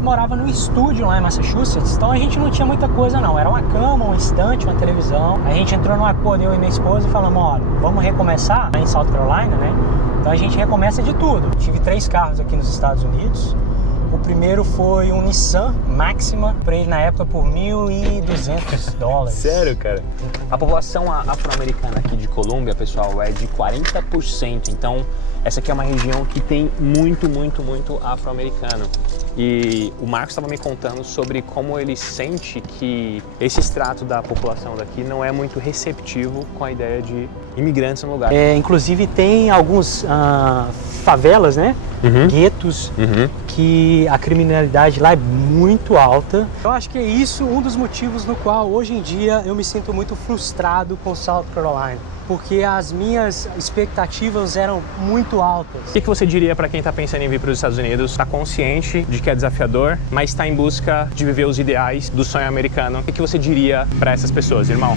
gente morava num estúdio lá em Massachusetts, então a gente não tinha muita coisa não. Era uma cama, um estante, uma televisão. A gente entrou num acordo, eu e minha esposa, e falamos, olha, vamos recomeçar lá em South Carolina, né? Então a gente recomeça de tudo. Tive 3 carros aqui nos Estados Unidos. O primeiro foi um Nissan Maxima, comprei na época por $1.200. Sério, cara? A população afro-americana aqui de Colômbia, pessoal, é de 40%. Então, essa aqui é uma região que tem muito afro-americano. E o Marcos estava me contando sobre como ele sente que esse extrato da população daqui não é muito receptivo com a ideia de imigrantes no lugar. Inclusive tem alguns favelas, né? Guetos, que a criminalidade lá é muito alta. Eu acho que é isso um dos motivos no qual hoje em dia eu me sinto muito frustrado com South Carolina, porque as minhas expectativas eram muito altas. O que você diria para quem está pensando em vir para os Estados Unidos, está consciente de que é desafiador, mas está em busca de viver os ideais do sonho americano? O que você diria para essas pessoas, irmão?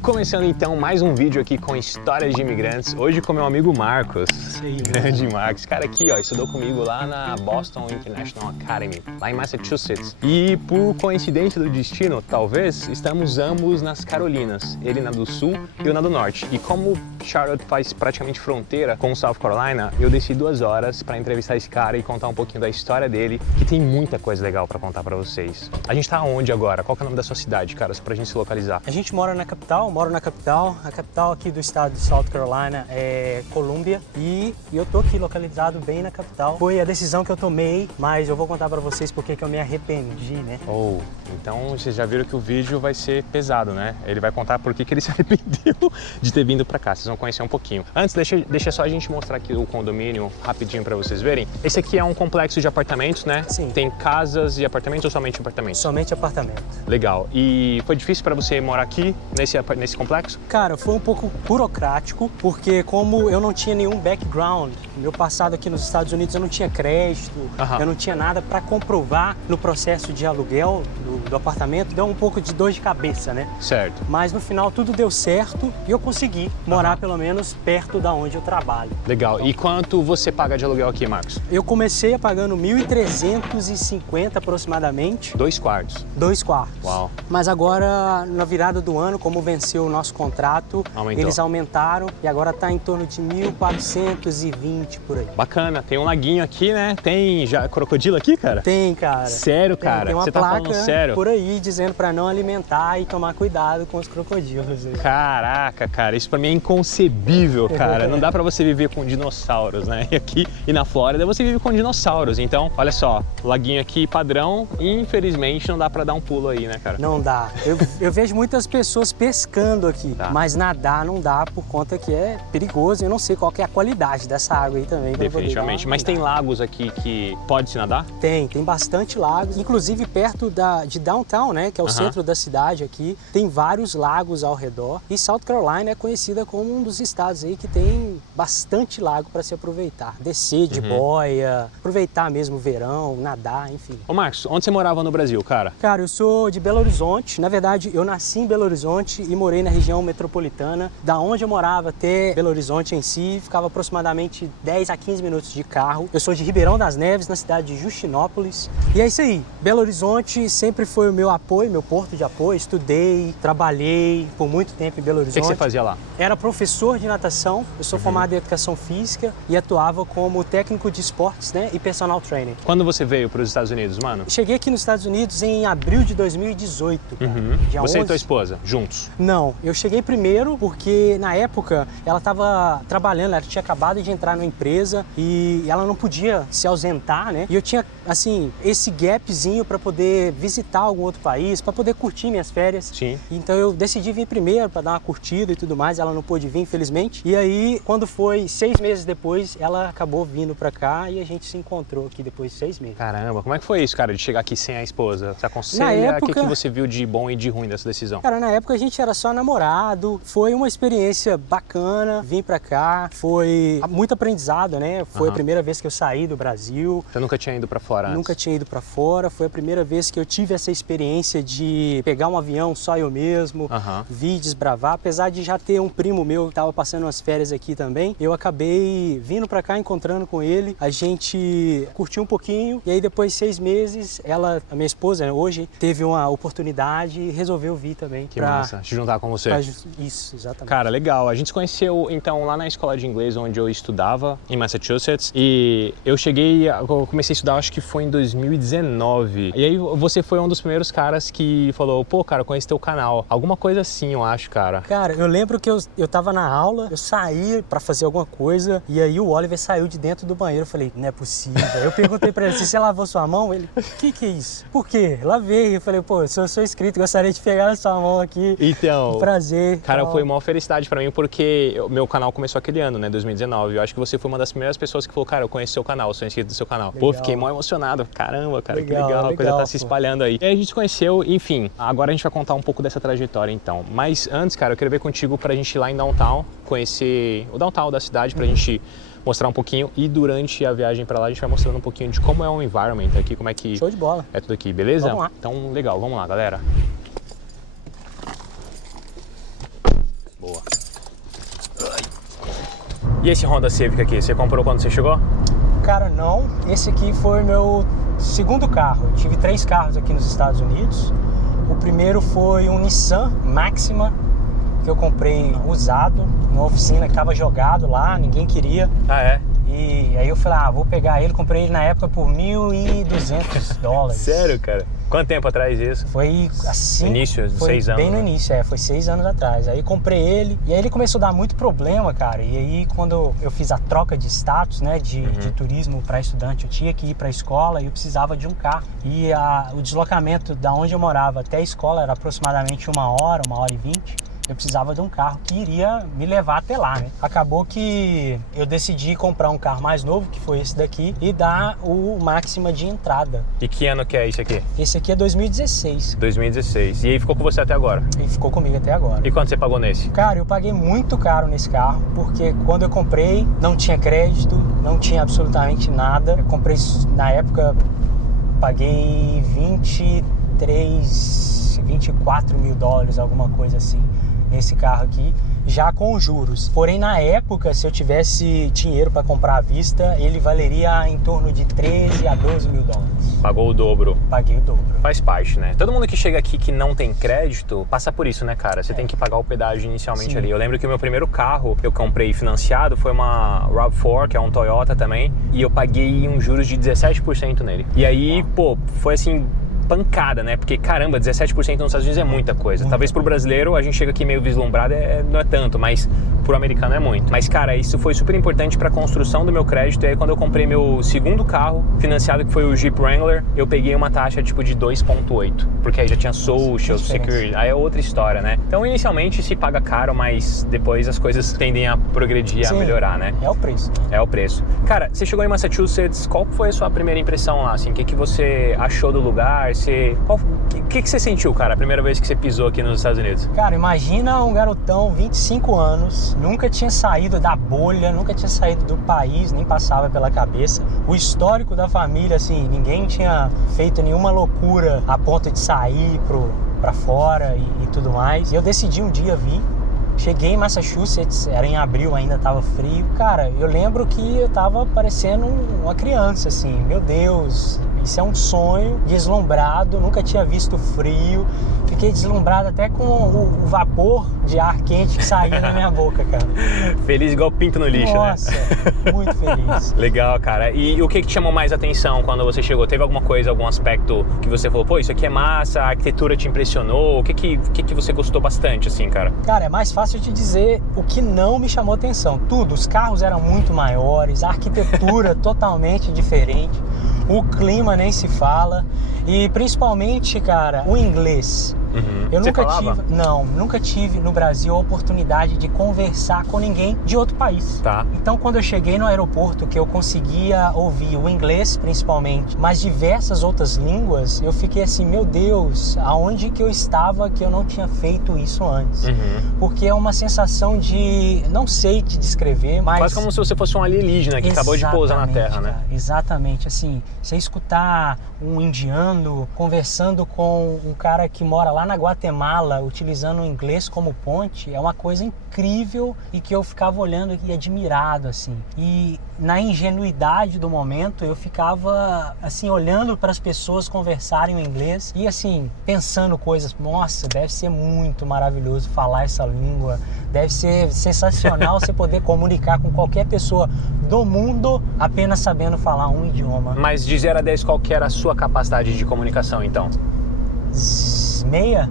Começando então mais um vídeo aqui com histórias de imigrantes, hoje com meu amigo Marcos. Sim, Grande Marcos. Cara aqui, ó, estudou comigo lá na Boston International Academy, lá em Massachusetts. E por coincidência do destino, talvez, estamos ambos nas Carolinas. Ele na do Sul e eu na do Norte. E como Charlotte faz praticamente fronteira com South Carolina, eu desci 2 horas para entrevistar esse cara e contar um pouquinho da história dele, que tem muita coisa legal para contar para vocês. A gente tá onde agora? Qual que é o nome da sua cidade, cara, só pra gente se localizar? A gente mora na capital, moro na capital. A capital aqui do estado de South Carolina é Columbia e eu tô aqui localizado bem na capital. Foi a decisão que eu tomei, mas eu vou contar pra vocês porque que eu me arrependi, né? Então vocês já viram que o vídeo vai ser pesado, né? Ele vai contar por que ele se arrependeu de ter vindo pra cá. Vocês vão conhecer um pouquinho. Antes, deixa só a gente mostrar aqui o condomínio rapidinho pra vocês verem. Esse aqui é um complexo de apartamentos, né? Sim. Tem casas e apartamentos ou somente apartamentos? Somente apartamento. Legal. E foi difícil pra você morar aqui, nesse complexo? Cara, foi um pouco burocrático, porque como eu não tinha nenhum background, meu passado aqui nos Estados Unidos eu não tinha crédito, eu não tinha nada para comprovar no processo de aluguel do apartamento, deu um pouco de dor de cabeça, né? Certo. Mas no final tudo deu certo e eu consegui morar pelo menos perto da onde eu trabalho. Legal. E quanto você paga de aluguel aqui, Marcos? Eu comecei pagando $1.350 aproximadamente. 2 quartos. 2 quartos. Uau. Mas agora, na virada do ano, como venceu o nosso contrato, eles aumentaram e agora está em torno de 1.420 por aí. Bacana. Tem um laguinho aqui, né? Tem já crocodilo aqui, cara? Tem, cara. Sério, cara? Tem uma Você tá placa falando sério? por aí dizendo para não alimentar e tomar cuidado com os crocodilos. Caraca, cara, isso pra mim é inconcebível, cara. Não dá pra você viver com dinossauros, né? E aqui e na Flórida você vive com dinossauros. Então, olha só, laguinho aqui padrão, infelizmente não dá pra dar um pulo aí, né, cara? Não dá. Eu vejo muitas pessoas pescando aqui, mas nadar não dá por conta que é perigoso. Eu não sei qual que é a qualidade dessa água aí também. Definitivamente. Mas tem lagos aqui que pode se nadar? Tem bastante lagos. Inclusive perto de Downtown, né? Que é o centro da cidade aqui. Tem vários lagos ao redor. E South Carolina é conhecida como um dos estados aí que tem bastante lago para se aproveitar. Descer de boia, aproveitar mesmo o verão, nadar, enfim. Ô Marcos, onde você morava no Brasil, cara? Cara, eu sou de Belo Horizonte. Na verdade, eu nasci em Belo Horizonte e morei na região metropolitana. Da onde eu morava até Belo Horizonte em si, ficava aproximadamente 10 a 15 minutos de carro. Eu sou de Ribeirão das Neves, na cidade de Justinópolis. E é isso aí. Belo Horizonte sempre foi o meu apoio, meu porto de apoio. Estudei, trabalhei por muito tempo em Belo Horizonte. O que você fazia lá? Era professor de natação. Eu sou formado em educação física e atuava como técnico de esportes, né, e personal trainer. Quando você veio para os Estados Unidos, mano? Cheguei aqui nos Estados Unidos em abril de 2018. Você e tua esposa, juntos? Não, eu cheguei primeiro porque na época ela estava trabalhando, ela tinha acabado de entrar numa empresa e ela não podia se ausentar, né? E eu tinha, assim, esse gapzinho para poder visitar algum outro país, para poder curtir minhas férias. Sim. Então eu decidi vir primeiro para dar uma curtida e tudo mais, ela não pôde vir, infelizmente. E aí, quando foi 6 meses depois, ela acabou vindo para cá e a gente se encontrou aqui depois de 6 meses. Caramba, como é que foi isso, cara, de chegar aqui sem a esposa? Você aconselha? Na época... O que você viu de bom e de ruim dessa decisão? Cara, na época a gente era só namorado, foi uma experiência bacana, vim pra cá, foi muito aprendizado aprendizado, né? Foi a primeira vez que eu saí do Brasil. Você nunca tinha ido para fora antes? Nunca tinha ido para fora. Foi a primeira vez que eu tive essa experiência de pegar um avião só eu mesmo, vir desbravar. Apesar de já ter um primo meu que estava passando umas férias aqui também, eu acabei vindo para cá, encontrando com ele. A gente curtiu um pouquinho e aí depois de 6 meses, a minha esposa, né, hoje, teve uma oportunidade e resolveu vir também. Que massa, se juntar com você. Isso, exatamente. Cara, legal. A gente se conheceu, então, lá na escola de inglês onde eu estudava, em Massachusetts. E eu comecei a estudar, acho que foi em 2019. E aí você foi um dos primeiros caras que falou, pô, cara, eu conheci teu canal. Alguma coisa assim, eu acho, cara. Cara, eu lembro que eu tava na aula, eu saí pra fazer alguma coisa, e aí o Oliver saiu de dentro do banheiro. Eu falei, não é possível. Eu perguntei pra ele, você lavou sua mão? Ele, que é isso? Por quê? Lavei. Eu falei, pô, eu sou inscrito, gostaria de pegar a sua mão aqui. Então, prazer. Cara, foi uma felicidade pra mim, porque o meu canal começou aquele ano, né, 2019. Eu acho que você foi uma das primeiras pessoas que falou, cara, eu conheço seu canal, eu sou inscrito do seu canal. Legal. Pô, fiquei mó emocionado. Caramba, cara, que legal. A coisa tá se espalhando aí. E aí a gente se conheceu, enfim. Agora a gente vai contar um pouco dessa trajetória, então. Mas antes, cara, eu queria ver contigo pra gente ir lá em Downtown, conhecer o Downtown da cidade, pra gente mostrar um pouquinho, e durante a viagem pra lá a gente vai mostrando um pouquinho de como é o environment aqui, como é que... Show de bola. É tudo aqui, beleza? Vamos lá. Então, legal, vamos lá, galera. Boa. E esse Honda Civic aqui, você comprou quando você chegou? Cara, não. Esse aqui foi meu segundo carro. Eu tive 3 carros aqui nos Estados Unidos. O primeiro foi um Nissan Maxima, que eu comprei usado, numa oficina que estava jogado lá, ninguém queria. Ah, é? E aí eu falei, vou pegar ele, comprei ele na época por $1.200. Sério, cara? Quanto tempo atrás isso? Foi assim... Início, 6 anos. Bem no início, foi 6 anos atrás. Aí comprei ele, e aí ele começou a dar muito problema, cara. E aí quando eu fiz a troca de status, né, de turismo para estudante, eu tinha que ir para a escola e eu precisava de um carro. E o deslocamento da onde eu morava até a escola era aproximadamente 1 hora, 1h20. Eu precisava de um carro que iria me levar até lá, né? Acabou que eu decidi comprar um carro mais novo, que foi esse daqui, e dar o Maxima de entrada. E que ano que é esse aqui? Esse aqui é 2016. 2016. E aí ficou com você até agora? E ficou comigo até agora. E quanto você pagou nesse? Cara, eu paguei muito caro nesse carro, porque quando eu comprei, não tinha crédito, não tinha absolutamente nada. Eu comprei, na época, paguei 24 mil dólares, alguma coisa assim, nesse carro aqui, já com juros. Porém, na época, se eu tivesse dinheiro para comprar à vista, ele valeria em torno de 13 a 12 mil dólares. Pagou o dobro. Paguei o dobro. Faz parte, né? Todo mundo que chega aqui que não tem crédito, passa por isso, né, cara? Você tem que pagar o pedágio inicialmente ali. Eu lembro que o meu primeiro carro que eu comprei financiado foi uma RAV4, que é um Toyota também, e eu paguei uns juros de 17% nele. E aí, pô, foi assim... pancada, né? Porque, caramba, 17% nos Estados Unidos é muita coisa. Talvez pro brasileiro, a gente chega aqui meio vislumbrado, não é tanto, mas pro americano é muito. Mas, cara, isso foi super importante pra construção do meu crédito. E aí, quando eu comprei meu segundo carro financiado, que foi o Jeep Wrangler, eu peguei uma taxa, tipo, de 2,8. Porque aí já tinha social, security, aí é outra história, né? Então, inicialmente, se paga caro, mas depois as coisas tendem a progredir, a melhorar, né? É o preço. É o preço. Cara, você chegou em Massachusetts, qual foi a sua primeira impressão lá, assim? O que você achou do lugar? O que você sentiu, cara, a primeira vez que você pisou aqui nos Estados Unidos? Cara, imagina um garotão, 25 anos, nunca tinha saído da bolha, nunca tinha saído do país, nem passava pela cabeça. O histórico da família, assim, ninguém tinha feito nenhuma loucura a ponto de sair pra fora e tudo mais. E eu decidi um dia vir. Cheguei em Massachusetts, era em abril, ainda tava frio. Cara, eu lembro que eu tava parecendo uma criança, assim. Meu Deus, isso é um sonho, deslumbrado, nunca tinha visto frio. Fiquei deslumbrado até com o vapor de ar quente que saía na minha boca, cara. Feliz igual pinto no lixo, Nossa, né? Muito feliz. Legal, cara. E o que te chamou mais atenção quando você chegou? Teve alguma coisa, algum aspecto que você falou, pô, isso aqui é massa, a arquitetura te impressionou? O que você gostou bastante, assim, cara? Cara, é mais fácil te dizer o que não me chamou atenção. Tudo, os carros eram muito maiores, a arquitetura totalmente diferente, o clima nem se fala e principalmente, cara, o inglês. Eu Você nunca falava? tive, não, nunca tive no Brasil a oportunidade de conversar com ninguém de outro país. Tá. Então, quando eu cheguei no aeroporto, que eu conseguia ouvir o inglês principalmente, mas diversas outras línguas, eu fiquei assim, meu Deus, aonde que eu estava que eu não tinha feito isso antes? Porque é uma sensação de, não sei te descrever, mas... Quase como se você fosse um alienígena que acabou de pousar na Terra, né? Cara, exatamente, assim, você escutar um indiano conversando com um cara que mora lá na Guatemala, utilizando o inglês como ponte, é uma coisa incrível e que eu ficava olhando e admirado, assim. E na ingenuidade do momento, eu ficava, assim, olhando para as pessoas conversarem o inglês e, assim, pensando coisas, nossa, deve ser muito maravilhoso falar essa língua, deve ser sensacional você poder comunicar com qualquer pessoa do mundo apenas sabendo falar um idioma. Mas de 0 a 10, qual que era a sua capacidade de comunicação, então? Meia?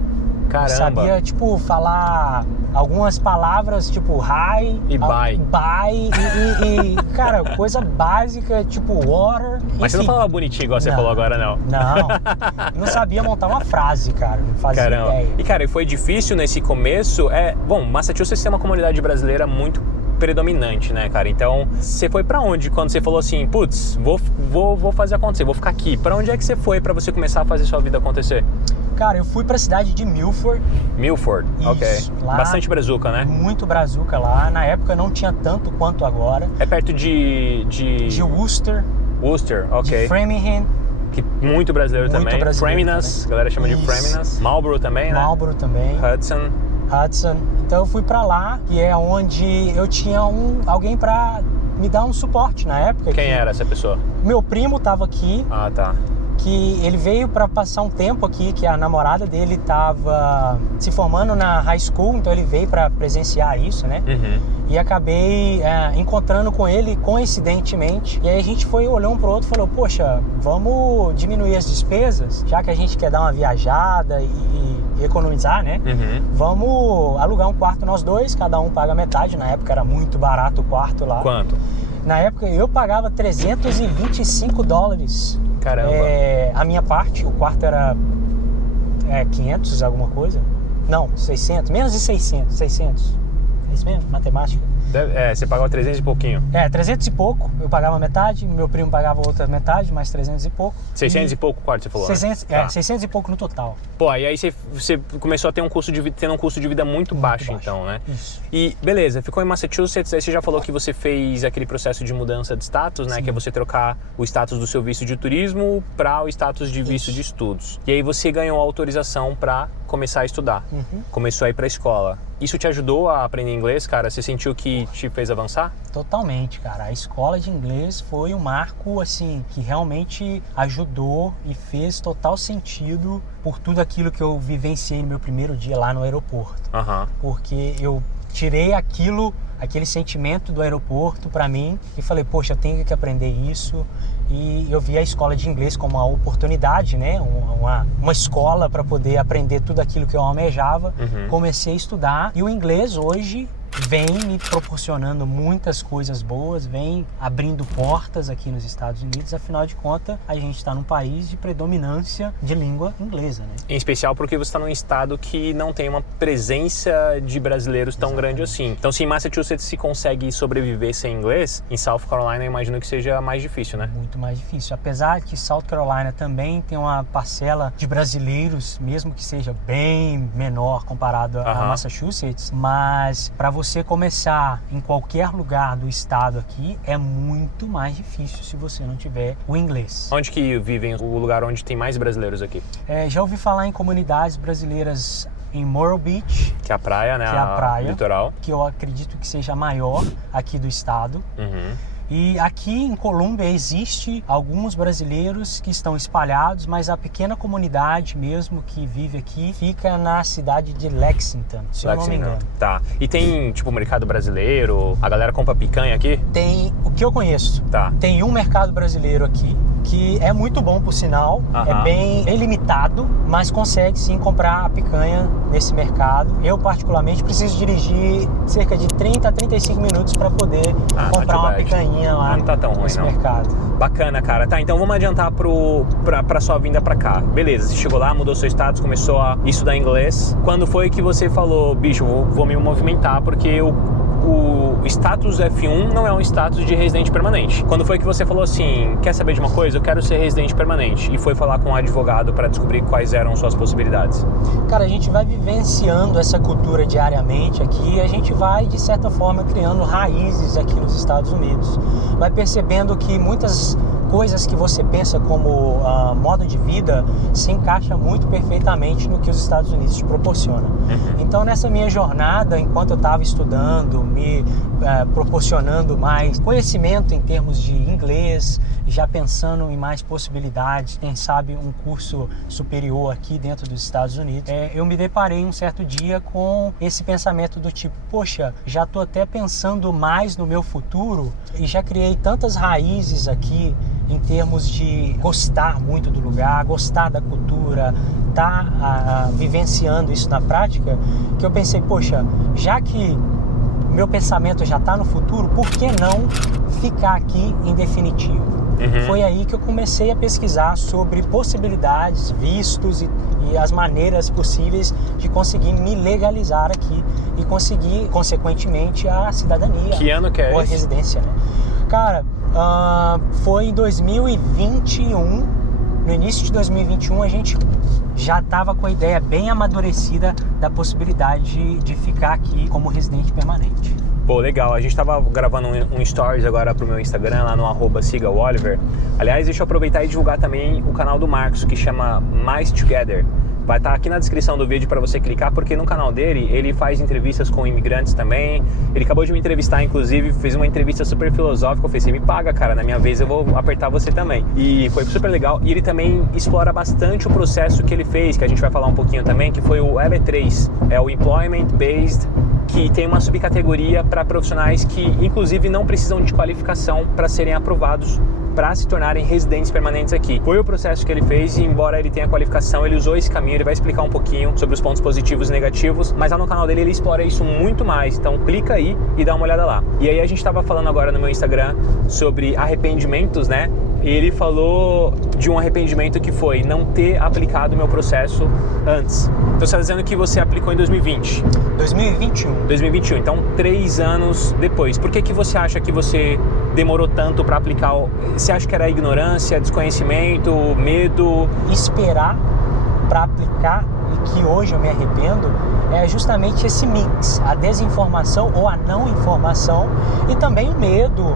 Caramba. Eu sabia, tipo, falar algumas palavras, tipo, hi E bye. Bye e cara, coisa básica, tipo, water. Mas você não enfim. falava bonitinho igual você Não. falou agora, não? Não sabia montar uma frase, cara, não fazia Caramba. ideia. E, cara, foi difícil nesse começo? Bom, Massachusetts tem uma comunidade brasileira muito predominante, né, cara? Então, você foi pra onde quando você falou assim, putz, vou fazer acontecer, vou ficar aqui? Pra onde é que você foi pra você começar a fazer sua vida acontecer? Cara, eu fui pra cidade de Milford. Milford, Isso, ok. lá- Bastante brazuca, né? Muito brazuca lá. Na época não tinha tanto quanto agora. É perto de De Worcester, Worcester, ok. de Framingham, Que muito brasileiro Muito também. brasileiro Framingham, também. a galera chama de Isso. Framingham. Marlborough também, né? Marlborough também. Hudson. Então eu fui pra lá, que é onde eu tinha alguém pra me dar um suporte na época. Quem que era essa pessoa? Meu primo tava aqui, Ah, tá. que ele veio pra passar um tempo aqui, que a namorada dele tava se formando na high school, então ele veio pra presenciar isso, né? E acabei encontrando com ele coincidentemente. E aí a gente olhou um pro outro e falou, poxa, vamos diminuir as despesas, já que a gente quer dar uma viajada e economizar, né? Vamos alugar um quarto nós dois, cada um paga metade. Na época era muito barato o quarto lá. Quanto? Na época eu pagava $325. Caramba. A minha parte, o quarto era 500 alguma coisa. Não, 600, menos de 600. É isso mesmo? Matemática. Você pagava 300 e pouquinho. 300 e pouco, eu pagava metade, meu primo pagava outra metade, mais 300 e pouco. 600 e pouco o quarto, você falou, 600, né? Tá. 600 e pouco no total. Pô, e aí você começou a ter um custo de vida muito baixo, então, né? Isso. E beleza, ficou em Massachusetts, aí você já falou que você fez aquele processo de mudança de status, né? Sim. Que é você trocar o status do seu visto de turismo para o status de visto de estudos. E aí você ganhou autorização para começar a estudar. Começou a ir para a escola. Isso te ajudou a aprender inglês, cara? Você sentiu que te fez avançar? Totalmente, cara. A escola de inglês foi um marco, assim, que realmente ajudou e fez total sentido por tudo aquilo que eu vivenciei no meu primeiro dia lá no aeroporto. Porque eu tirei aquele sentimento do aeroporto pra mim e falei, poxa, eu tenho que aprender isso. E eu vi a escola de inglês como uma oportunidade, né? Uma escola para poder aprender tudo aquilo que eu almejava. Comecei a estudar e o inglês hoje vem me proporcionando muitas coisas boas, vem abrindo portas aqui nos Estados Unidos. Afinal de contas, a gente está num país de predominância de língua inglesa, né? Em especial porque você está num estado que não tem uma presença de brasileiros tão grande assim. Então, se em Massachusetts se consegue sobreviver sem inglês, em South Carolina eu imagino que seja mais difícil, né? Muito mais difícil. Apesar que South Carolina também tem uma parcela de brasileiros, mesmo que seja bem menor comparado a Massachusetts, mas para você começar em qualquer lugar do estado aqui é muito mais difícil se você não tiver o inglês. Onde que vivem o lugar onde tem mais brasileiros aqui? Já ouvi falar em comunidades brasileiras em Myrtle Beach, Que é a praia, né? que é a praia, litoral. que eu acredito que seja a maior aqui do estado. E aqui em Colômbia existe alguns brasileiros que estão espalhados, mas a pequena comunidade mesmo que vive aqui fica na cidade de Lexington, se eu não me engano. Tá. E tem, tipo, mercado brasileiro? A galera compra picanha aqui? Tem o que eu conheço. Tá. Tem um mercado brasileiro aqui, que é muito bom, por sinal, é bem limitado, mas consegue sim comprar a picanha nesse mercado. Eu, particularmente, preciso dirigir cerca de 30 a 35 minutos para poder comprar uma picanha lá não tá tão ruim, nesse mercado. Bacana, cara. Tá, então vamos adiantar pra sua vinda pra cá. Beleza, você chegou lá, mudou seu status, começou a estudar inglês. Quando foi que você falou, bicho, vou me movimentar porque o status F1 não é um status de residente permanente? Quando foi que você falou assim, quer saber de uma coisa? Eu quero ser residente permanente. E foi falar com um advogado para descobrir quais eram suas possibilidades? Cara, a gente vai vivenciando essa cultura diariamente aqui e a gente vai, de certa forma, criando raízes aqui nos Estados Unidos. Vai percebendo que muitas coisas que você pensa como modo de vida se encaixa muito perfeitamente no que os Estados Unidos te proporcionam. Então, nessa minha jornada, enquanto eu estava estudando, me proporcionando mais conhecimento em termos de inglês, já pensando em mais possibilidades, quem sabe um curso superior aqui dentro dos Estados Unidos, eu me deparei um certo dia com esse pensamento do tipo, poxa, já estou até pensando mais no meu futuro e já criei tantas raízes aqui em termos de gostar muito do lugar, gostar da cultura, vivenciando isso na prática, que eu pensei, poxa, já que meu pensamento já está no futuro, por que não ficar aqui em definitivo? Foi aí que eu comecei a pesquisar sobre possibilidades, vistos e as maneiras possíveis de conseguir me legalizar aqui e conseguir, consequentemente, a cidadania. Que ano que é ou a residência, né? Cara, foi em 2021, no início de 2021, a gente já estava com a ideia bem amadurecida da possibilidade de ficar aqui como residente permanente. Pô, legal. A gente tava gravando um stories agora pro meu Instagram, lá no @sigaoliver. Aliás, deixa eu aproveitar e divulgar também o canal do Marcos, que chama Mais Together. Vai estar aqui na descrição do vídeo para você clicar, porque no canal dele, ele faz entrevistas com imigrantes também. Ele acabou de me entrevistar, inclusive, fez uma entrevista super filosófica. Eu falei, você me paga, cara, na minha vez eu vou apertar você também. E foi super legal. E ele também explora bastante o processo que ele fez, que a gente vai falar um pouquinho também, que foi o EB3, é o Employment Based, que tem uma subcategoria para profissionais que, inclusive, não precisam de qualificação para serem aprovados para se tornarem residentes permanentes aqui. Foi o processo que ele fez e, embora ele tenha qualificação, ele usou esse caminho. Ele vai explicar um pouquinho sobre os pontos positivos e negativos, mas lá no canal dele ele explora isso muito mais. Então clica aí e dá uma olhada lá. E aí a gente estava falando agora no meu Instagram sobre arrependimentos, né? E ele falou de um arrependimento que foi não ter aplicado o meu processo antes. Então você está dizendo que você aplicou em 2020? 2021. 2021, então 3 anos depois. Por que você acha que você demorou tanto para aplicar? Você acha que era ignorância, desconhecimento, medo? Esperar para aplicar, e que hoje eu me arrependo, é justamente esse mix, a desinformação ou a não informação e também o medo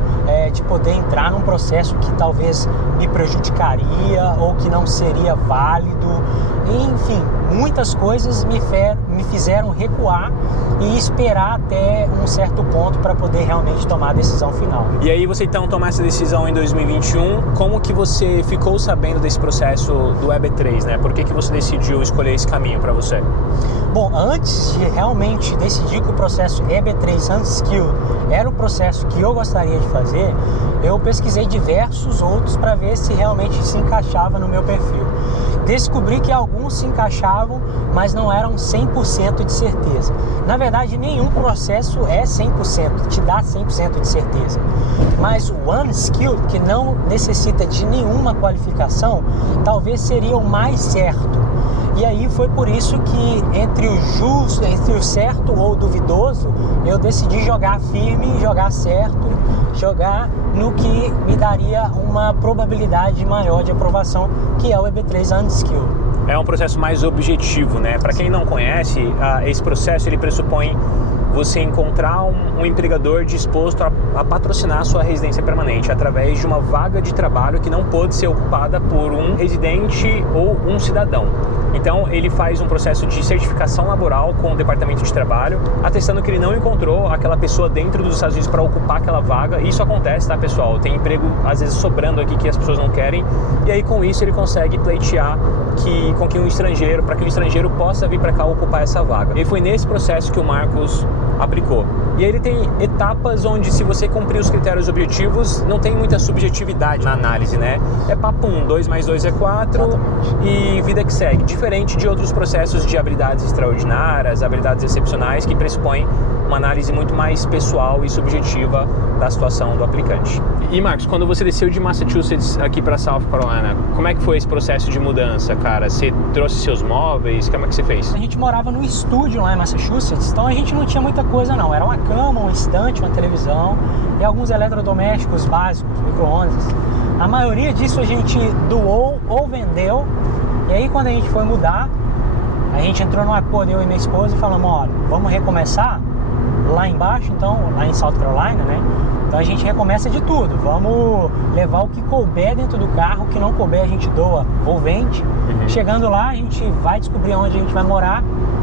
de poder entrar num processo que talvez me prejudicaria ou que não seria válido. Enfim, muitas coisas me fizeram recuar e esperar até um certo ponto para poder realmente tomar a decisão final. E aí você então tomar essa decisão em 2021, como que você ficou sabendo desse processo do EB3, né? Por que você decidiu escolher esse caminho para você? Bom, antes de realmente decidir que o processo EB3 Unskilled era o processo que eu gostaria de fazer, eu pesquisei diversos outros para ver se realmente se encaixava no meu perfil. Descobri que alguns se encaixavam, mas não eram 100% de certeza. Na verdade, nenhum processo é 100%, te dá 100% de certeza. Mas o Unskilled, que não necessita de nenhuma qualificação, talvez seria o mais certo. E aí foi por isso que entre o certo ou duvidoso, eu decidi jogar firme, jogar certo, jogar no que me daria uma probabilidade maior de aprovação, que é o EB3 Unskilled. É um processo mais objetivo, né? Para quem não conhece, esse processo ele pressupõe você encontrar um empregador disposto a patrocinar a sua residência permanente através de uma vaga de trabalho que não pode ser ocupada por um residente ou um cidadão. Então ele faz um processo de certificação laboral com o Departamento de Trabalho, atestando que ele não encontrou aquela pessoa dentro dos Estados Unidos para ocupar aquela vaga. E isso acontece, tá, pessoal? Tem emprego às vezes sobrando aqui que as pessoas não querem, e aí com isso ele consegue pleitear para que um estrangeiro possa vir para cá ocupar essa vaga. E foi nesse processo que o Marcos aplicou. E ele tem etapas onde, se você cumprir os critérios objetivos, não tem muita subjetividade na análise, né? É papo 2 mais 2 é 4. Exatamente. E vida que segue. Diferente de outros processos de habilidades extraordinárias, habilidades excepcionais, que pressupõem uma análise muito mais pessoal e subjetiva da situação do aplicante. E Marcos, quando você desceu de Massachusetts aqui para South Carolina, como é que foi esse processo de mudança, cara? Você trouxe seus móveis? Como é que você fez? A gente morava no estúdio lá em Massachusetts, então a gente não tinha muita coisa não. Era uma cama, um estante, uma televisão e alguns eletrodomésticos básicos, micro-ondas. A maioria disso a gente doou ou vendeu. E aí quando a gente foi mudar, a gente entrou num acordo, eu e minha esposa, e falamos, olha, vamos recomeçar lá embaixo, então, lá em South Carolina, né? Então a gente recomeça de tudo, vamos levar o que couber dentro do carro, o que não couber a gente doa ou vende. Chegando lá, a gente vai descobrir onde a gente vai morar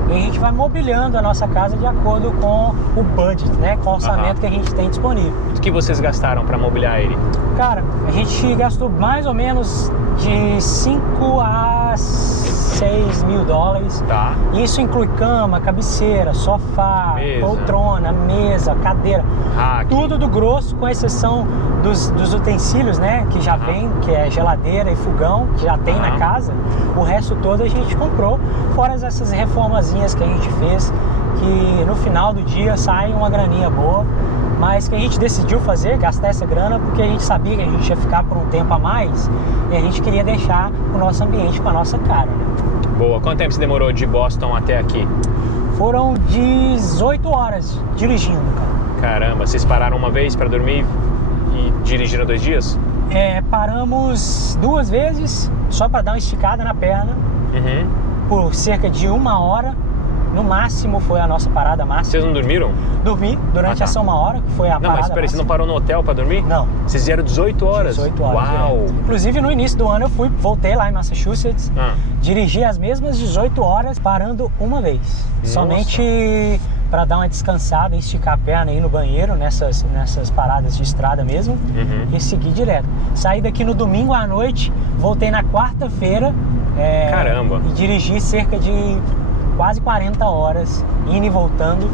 e a gente vai mobiliando a nossa casa de acordo com o budget, né? Com o orçamento que a gente tem disponível. O que vocês gastaram para mobiliar ele? Cara, a gente gastou mais ou menos de 5 a 6 mil dólares. Tá. Isso inclui cama, cabeceira, sofá, poltrona, mesa, cadeira. Tudo do grosso, com exceção dos utensílios, né? Que já vem, que é geladeira e fogão, que já tem na casa. O resto todo a gente comprou, fora essas reformazinhas que a gente fez, que no final do dia sai uma graninha boa. Mas que a gente decidiu fazer, gastar essa grana, porque a gente sabia que a gente ia ficar por um tempo a mais e a gente queria deixar o nosso ambiente com a nossa cara. Boa. Quanto tempo você demorou de Boston até aqui? Foram 18 horas dirigindo, cara. Caramba, vocês pararam uma vez para dormir e dirigiram 2 dias? Paramos 2 vezes, só para dar uma esticada na perna, por cerca de 1 hora. No máximo foi a nossa parada máxima. Vocês não dormiram? Dormi durante essa 1 hora, que foi a parada. Não, mas peraí, você não parou no hotel pra dormir? Não. Vocês vieram 18 horas? 18 horas. Uau! Direto. Inclusive no início do ano eu voltei lá em Massachusetts, dirigi as mesmas 18 horas, parando uma vez. Nossa. Somente para dar uma descansada, esticar a perna e ir no banheiro, nessas paradas de estrada mesmo, e seguir direto. Saí daqui no domingo à noite, voltei na quarta-feira. Caramba! E dirigi cerca de quase 40 horas, indo e voltando,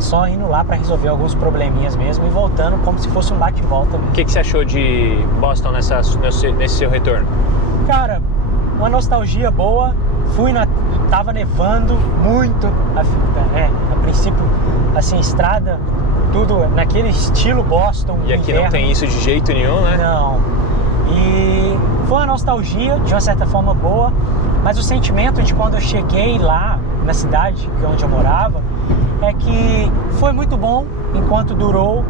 só indo lá para resolver alguns probleminhas mesmo e voltando como se fosse um bate-volta mesmo. O que você achou de Boston nesse seu retorno? Cara, uma nostalgia boa. Tava nevando muito, a princípio, assim, estrada, tudo naquele estilo Boston. E aqui inverno. Não tem isso de jeito nenhum, né? Não. E foi uma nostalgia, de uma certa forma boa, mas o sentimento de quando eu cheguei lá na cidade onde eu morava é que foi muito bom enquanto durou,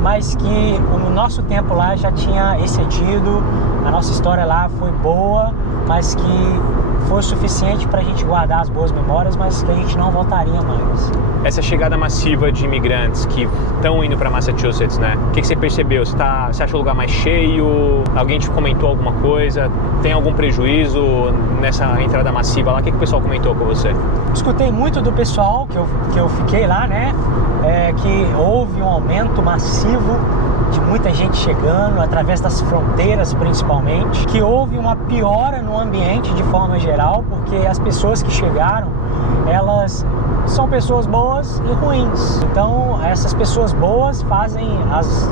mas que o nosso tempo lá já tinha excedido, a nossa história lá foi boa, mas que foi o suficiente para a gente guardar as boas memórias, mas que a gente não voltaria mais. Essa chegada massiva de imigrantes que estão indo para Massachusetts, né? O que você percebeu? Você achou o lugar mais cheio? Alguém te comentou alguma coisa? Tem algum prejuízo nessa entrada massiva lá? O que o pessoal comentou com você? Escutei muito do pessoal que eu fiquei lá, né? Que houve um aumento massivo de muita gente chegando, através das fronteiras principalmente, que houve uma piora no ambiente de forma geral, porque as pessoas que chegaram, elas são pessoas boas e ruins. Então, essas pessoas boas fazem as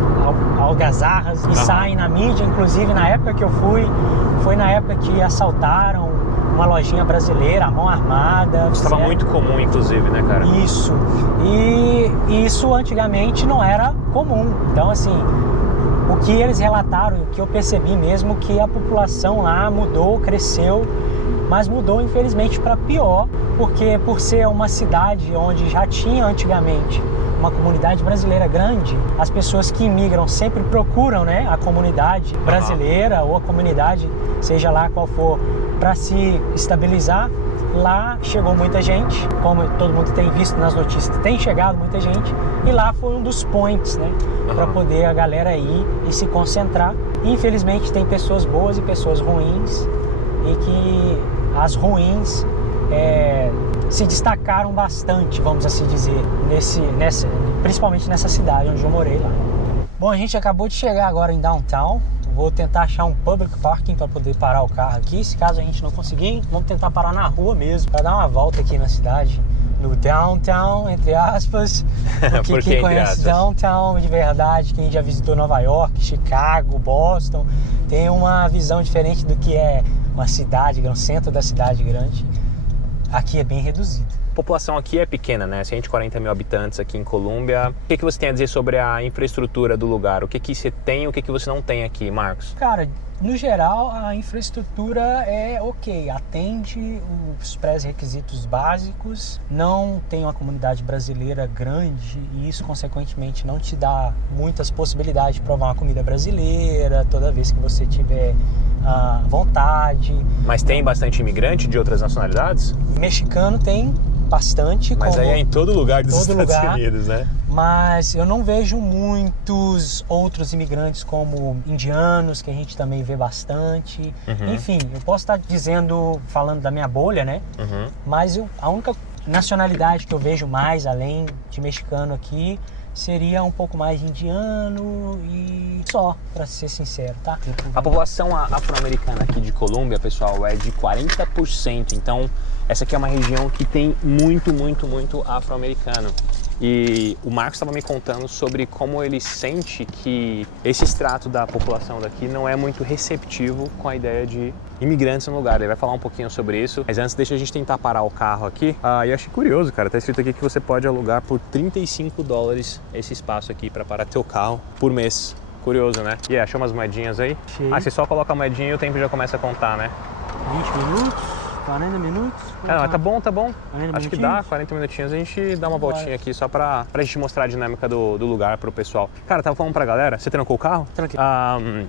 algazarras e saem na mídia. Inclusive, na época que eu fui, foi na época que assaltaram uma lojinha brasileira, à mão armada. Estava muito comum, inclusive, né, cara? Isso. E isso antigamente não era comum. Então, assim, o que eles relataram, o que eu percebi mesmo, que a população lá mudou, cresceu, mas mudou, infelizmente, para pior, porque por ser uma cidade onde já tinha antigamente uma comunidade brasileira grande, as pessoas que imigram sempre procuram, né, a comunidade brasileira ou a comunidade, seja lá qual for, para se estabilizar. Lá chegou muita gente, como todo mundo tem visto nas notícias, tem chegado muita gente, e lá foi um dos points, né, para poder a galera ir e se concentrar. Infelizmente tem pessoas boas e pessoas ruins, e que as ruins se destacaram bastante, vamos assim dizer, principalmente nessa cidade onde eu morei lá. Bom, a gente acabou de chegar agora em downtown. Vou tentar achar um public parking para poder parar o carro aqui. Se caso a gente não conseguir, vamos tentar parar na rua mesmo, para dar uma volta aqui na cidade, no downtown, entre aspas. Porque Por que, quem entre conhece aspas? downtown de verdade, quem já visitou Nova York, Chicago, Boston, tem uma visão diferente do que é uma cidade, um centro da cidade grande. Aqui é bem reduzido. A população aqui é pequena, né? 140 mil habitantes aqui em Colômbia. O que você tem a dizer sobre a infraestrutura do lugar? O que você tem e o que você não tem aqui, Marcos? Cara, no geral, a infraestrutura é ok, atende os pré-requisitos básicos, não tem uma comunidade brasileira grande e isso, consequentemente, não te dá muitas possibilidades de provar uma comida brasileira toda vez que você tiver vontade. Mas tem bastante imigrante de outras nacionalidades? Mexicano tem bastante. Mas como aí é em todo lugar dos todo Estados lugar. Unidos, né? Mas eu não vejo muitos outros imigrantes como indianos, que a gente também vê bastante. Enfim, eu posso estar falando da minha bolha, né? Mas a única nacionalidade que eu vejo mais, além de mexicano aqui, seria um pouco mais indiano e só, para ser sincero, tá? A população afro-americana aqui de Colômbia, pessoal, é de 40%. Então, essa aqui é uma região que tem muito afro-americano. E o Marcos estava me contando sobre como ele sente que esse extrato da população daqui não é muito receptivo com a ideia de imigrantes no lugar. Ele vai falar um pouquinho sobre isso, mas antes deixa a gente tentar parar o carro aqui. E eu achei curioso, cara, tá escrito aqui que você pode alugar por $35 esse espaço aqui para parar teu carro por mês. Curioso, né? E achou umas moedinhas aí? Achei. Você só coloca a moedinha e o tempo já começa a contar, né? 20 minutos, 40 minutos. Tá bom. Acho que dá, minutinhos? 40 minutinhos a gente dá uma voltinha aqui só pra gente mostrar a dinâmica do lugar pro pessoal. Cara, tava falando pra galera, você trancou o carro? Tranquei.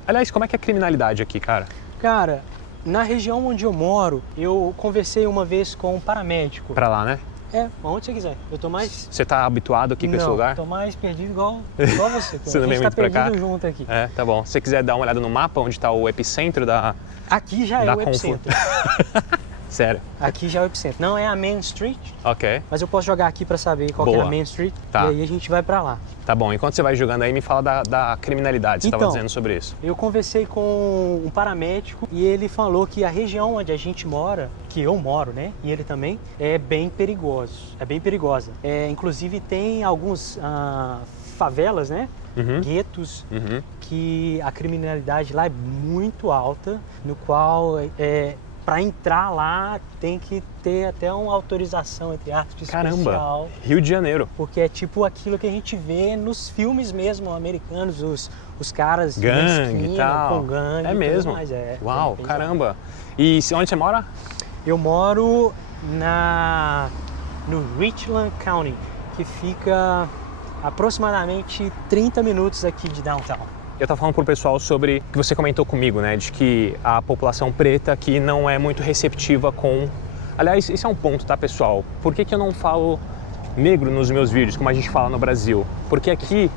Aliás, como é que é a criminalidade aqui, cara? Cara, na região onde eu moro, eu conversei uma vez com um paramédico. Pra lá, né? Onde você quiser. Eu tô mais... Você tá habituado aqui com esse lugar? Tô mais perdido igual você. Você não a vem gente muito tá pra cá? perdido junto aqui. Tá bom. Se você quiser dar uma olhada no mapa, onde tá o epicentro da... Aqui já é da o epicentro. Sério? Aqui já é o epicentro. Não é a Main Street, Ok. mas eu posso jogar aqui pra saber qual que é Boa. a Main Street. Tá. E aí a gente vai pra lá. Tá bom. Enquanto você vai jogando aí, me fala da criminalidade. Você tava Então, dizendo sobre isso. Eu conversei com um paramédico e ele falou que a região onde a gente mora, que eu moro, né, e ele também, é bem perigoso. É bem perigosa. Inclusive tem alguns favelas, né, guetos, que a criminalidade lá é muito alta, no qual para entrar lá tem que ter até uma autorização, entre aspas, Caramba, especial. Rio de Janeiro. Porque é tipo aquilo que a gente vê nos filmes mesmo americanos, os caras de Gangue esquina, e tal. com gangue É e mesmo? tudo mais. Uau, bem caramba. E onde você mora? Eu moro no Richland County, que fica aproximadamente 30 minutos aqui de downtown. Eu estava falando pro pessoal sobre o que você comentou comigo, né? De que a população preta aqui não é muito receptiva com... Aliás, esse é um ponto, tá, pessoal? Por que eu não falo negro nos meus vídeos, como a gente fala no Brasil? Porque aqui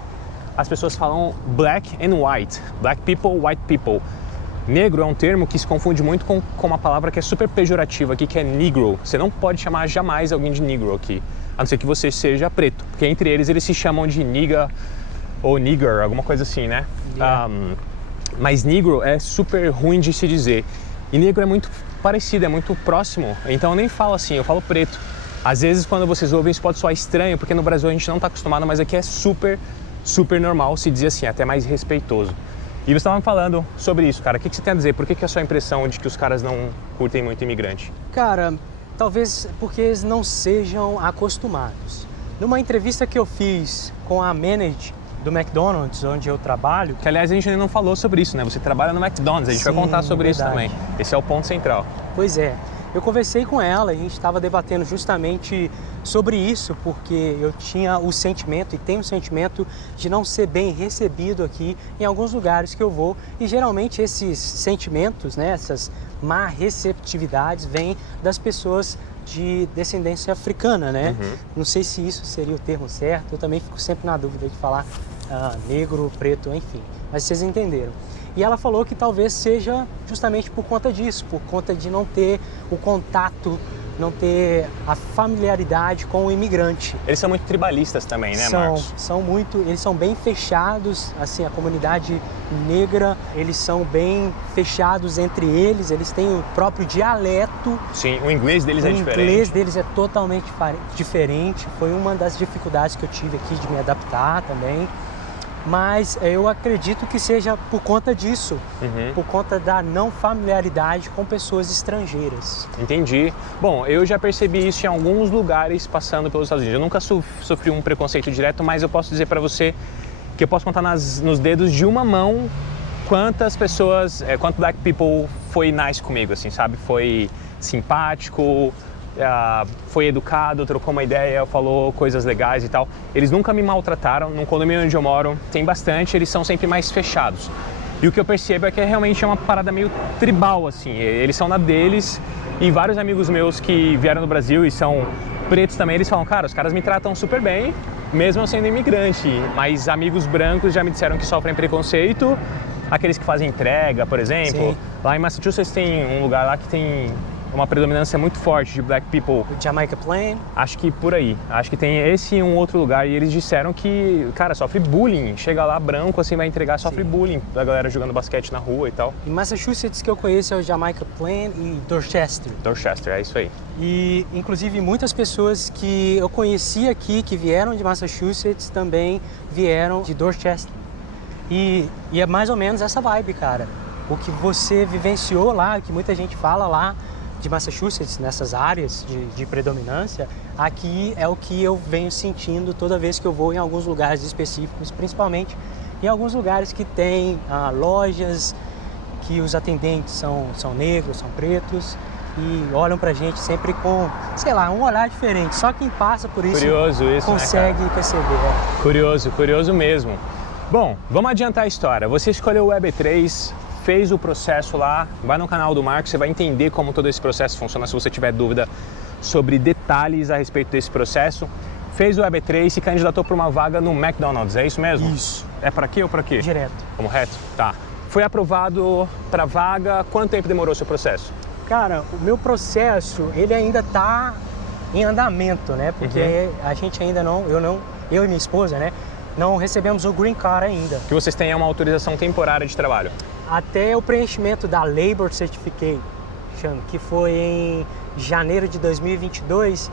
as pessoas falam black and white. Black people, white people. Negro é um termo que se confunde muito com uma palavra que é super pejorativa aqui, que é negro. Você não pode chamar jamais alguém de negro aqui, a não ser que você seja preto. Porque entre eles se chamam de nigga ou nigger, alguma coisa assim, né? Yeah. Mas negro é super ruim de se dizer. E negro é muito parecido, é muito próximo. Então eu nem falo assim, eu falo preto. Às vezes quando vocês ouvem isso pode soar estranho, porque no Brasil a gente não está acostumado, mas aqui é super normal se dizer assim, até mais respeitoso. E você estava falando sobre isso, cara. O que você tem a dizer? Por que é a sua impressão de que os caras não curtem muito imigrante? Cara, talvez porque eles não sejam acostumados. Numa entrevista que eu fiz com a manager do McDonald's, onde eu trabalho... Que, aliás, a gente ainda não falou sobre isso, né? Você trabalha no McDonald's, a gente vai contar sobre isso também. Esse é o ponto central. Pois é. Eu conversei com ela, a gente estava debatendo justamente sobre isso, porque eu tinha o sentimento, e tenho o sentimento, de não ser bem recebido aqui em alguns lugares que eu vou. E geralmente esses sentimentos, né, essas má receptividades, vêm das pessoas de descendência africana, né? Não sei se isso seria o termo certo, eu também fico sempre na dúvida de falar negro, preto, enfim. Mas vocês entenderam. E ela falou que talvez seja justamente por conta disso, por conta de não ter o contato não ter a familiaridade com o imigrante. Eles são muito tribalistas também, né, Marcos? Eles são bem fechados, assim, a comunidade negra, eles são bem fechados entre eles, eles têm o próprio dialeto. Sim, o inglês deles é diferente. O inglês deles é totalmente diferente, foi uma das dificuldades que eu tive aqui de me adaptar também. Mas eu acredito que seja por conta disso, por conta da não familiaridade com pessoas estrangeiras. Entendi. Bom, eu já percebi isso em alguns lugares passando pelos Estados Unidos. Eu nunca sofri um preconceito direto, mas eu posso dizer para você que eu posso contar nos dedos de uma mão quantas pessoas, quanto Black people foi nice comigo, assim, sabe? Foi simpático, foi educado, trocou uma ideia, falou coisas legais e tal. Eles nunca me maltrataram. No condomínio onde eu moro tem bastante, eles são sempre mais fechados. E o que eu percebo é que realmente é uma parada meio tribal, assim. Eles são na deles, e vários amigos meus que vieram do Brasil e são pretos também, eles falam, cara, os caras me tratam super bem, mesmo eu sendo imigrante. Mas amigos brancos já me disseram que sofrem preconceito, aqueles que fazem entrega, por exemplo. Sim. Lá em Massachusetts tem um lugar lá que tem uma predominância muito forte de Black people. Jamaica Plain? Acho que por aí. Acho que tem esse e um outro lugar. E eles disseram que, cara, sofre bullying. Chega lá branco, assim, vai entregar, sofre bullying da galera jogando basquete na rua e tal. Em Massachusetts que eu conheço é o Jamaica Plain e Dorchester. Dorchester, é isso aí. E, inclusive, muitas pessoas que eu conheci aqui, que vieram de Massachusetts, também vieram de Dorchester. E é mais ou menos essa vibe, cara. O que você vivenciou lá, que muita gente fala lá, de Massachusetts, nessas áreas de predominância, aqui é o que eu venho sentindo toda vez que eu vou em alguns lugares específicos, principalmente em alguns lugares que tem lojas, que os atendentes são negros, são pretos, e olham pra gente sempre com, sei lá, um olhar diferente. Só quem passa por isso, consegue, né, perceber. Curioso mesmo. Bom, vamos adiantar a história. Você escolheu o EB3, fez o processo lá, vai no canal do Marcos, você vai entender como todo esse processo funciona se você tiver dúvida sobre detalhes a respeito desse processo. Fez o EB3, se candidatou para uma vaga no McDonald's, é isso mesmo? Isso. É para aqui ou para aqui? Direto. Vamos reto? Tá. Foi aprovado para a vaga, quanto tempo demorou o seu processo? Cara, o meu processo, ele ainda está em andamento, né? Porque a gente ainda eu e minha esposa, né? Não recebemos o Green Card ainda. Que vocês têm uma autorização temporária de trabalho? Até o preenchimento da Labor Certificate, que foi em janeiro de 2022,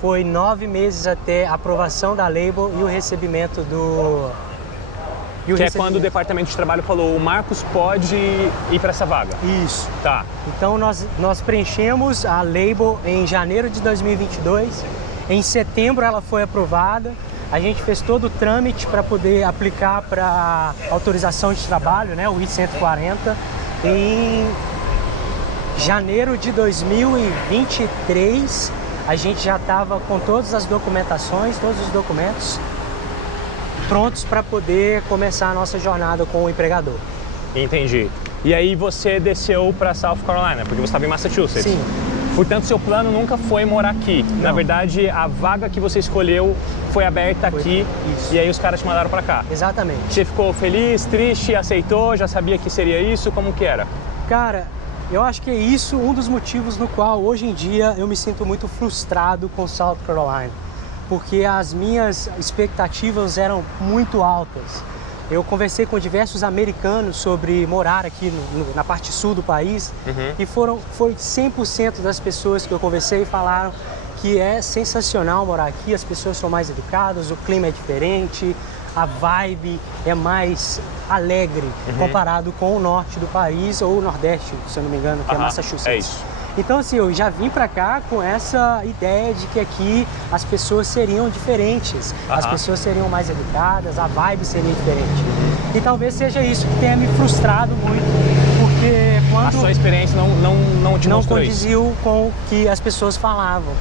foi 9 meses até a aprovação da Labor e o recebimento do... É quando o Departamento de Trabalho falou, o Marcos pode ir para essa vaga. Isso. Tá. Então nós preenchemos a Labor em janeiro de 2022, em setembro ela foi aprovada. A gente fez todo o trâmite para poder aplicar para autorização de trabalho, né, o I-140, em janeiro de 2023. A gente já estava com todas as documentações, todos os documentos prontos para poder começar a nossa jornada com o empregador. Entendi. E aí você desceu para South Carolina, porque você estava em Massachusetts. Sim. Portanto, seu plano nunca foi morar aqui. Não. Na verdade, a vaga que você escolheu foi aberta aqui. Isso. E aí os caras te mandaram para cá. Exatamente. Você ficou feliz, triste, aceitou, já sabia que seria isso? Como que era? Cara, eu acho que é isso um dos motivos no qual hoje em dia eu me sinto muito frustrado com South Carolina. Porque as minhas expectativas eram muito altas. Eu conversei com diversos americanos sobre morar aqui na parte sul do país e foi 100% das pessoas que eu conversei falaram que é sensacional morar aqui, as pessoas são mais educadas, o clima é diferente, a vibe é mais alegre comparado com o norte do país ou o nordeste, se eu não me engano, que é Massachusetts. É isso. Então, assim, eu já vim pra cá com essa ideia de que aqui as pessoas seriam diferentes, as pessoas seriam mais educadas, a vibe seria diferente. E talvez seja isso que tenha me frustrado muito, porque quando... A sua experiência não te mostrou condiziu com o que as pessoas falavam.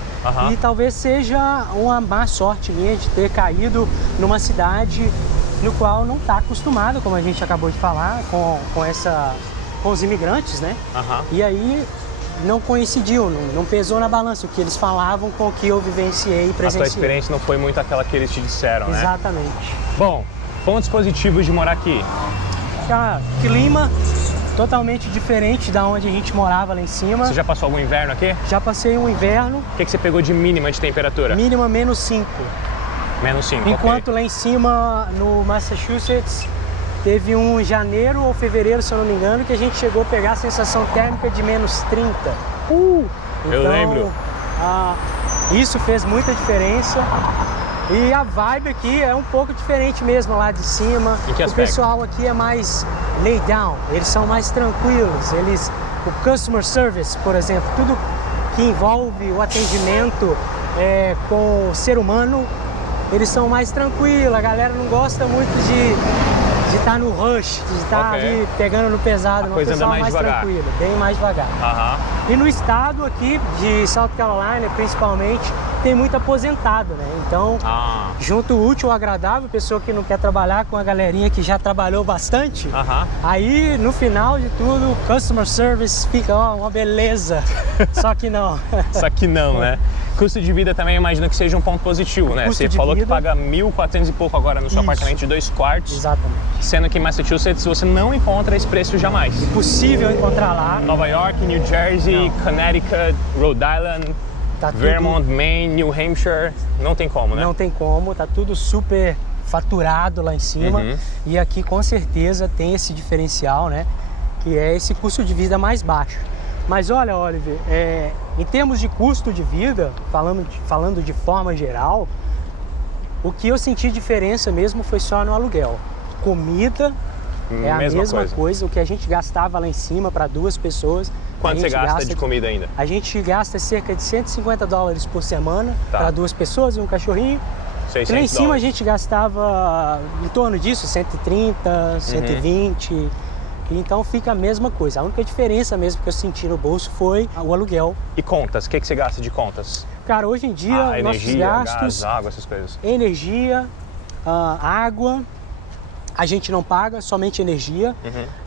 E talvez seja uma má sorte minha de ter caído numa cidade no qual não está acostumado, como a gente acabou de falar, com os imigrantes, né? E aí... não coincidiu, não pesou na balança o que eles falavam com o que eu vivenciei e presenciei. A sua experiência não foi muito aquela que eles te disseram, né? Exatamente. Bom, pontos positivos de morar aqui? Cara, clima totalmente diferente da onde a gente morava lá em cima. Você já passou algum inverno aqui? Já passei um inverno. O que você pegou de mínima de temperatura? Mínima -5. -5, Enquanto ok. lá em cima, no Massachusetts, teve um janeiro ou fevereiro, se eu não me engano, que a gente chegou a pegar a sensação térmica de -30. Eu lembro. Isso fez muita diferença. E a vibe aqui é um pouco diferente mesmo lá de cima. Em que aspecto? O pessoal aqui é mais lay down, eles são mais tranquilos. O customer service, por exemplo, tudo que envolve o atendimento com o ser humano, eles são mais tranquilos. A galera não gosta muito de estar no rush, de estar ali pegando no pesado. A coisa anda mais devagar. Tranquilo, bem mais devagar. E no estado aqui de South Carolina, principalmente, tem muito aposentado, né? Então, junto o útil ao agradável, pessoa que não quer trabalhar com a galerinha que já trabalhou bastante, aí no final de tudo, customer service fica uma beleza. Só que não. Só que não, né? Custo de vida também, eu imagino que seja um ponto positivo, né? Você falou que paga 1.400 e pouco agora no seu apartamento de 2 quartos. Exatamente. Sendo que em Massachusetts você não encontra esse preço jamais. Impossível encontrar lá. Nova York, New Jersey, Connecticut, Rhode Island, Vermont, Maine, New Hampshire, não tem como, né? Não tem como, tá tudo super faturado lá em cima. E aqui com certeza tem esse diferencial, né? Que é esse custo de vida mais baixo. Mas olha, Oliver, em termos de custo de vida, falando de forma geral, o que eu senti diferença mesmo foi só no aluguel. Comida é a mesma coisa. O que a gente gastava lá em cima para 2 pessoas. Quanto você gasta de comida ainda? A gente gasta cerca de $150 por semana para 2 pessoas e um cachorrinho. $600. Lá em cima a gente gastava em torno disso, 130, 120. Então fica a mesma coisa. A única diferença mesmo que eu senti no bolso foi o aluguel. E contas? O que você gasta de contas? Cara, hoje em dia, energia, nossos gastos... gás, água, essas coisas. Energia, água, a gente não paga, somente energia.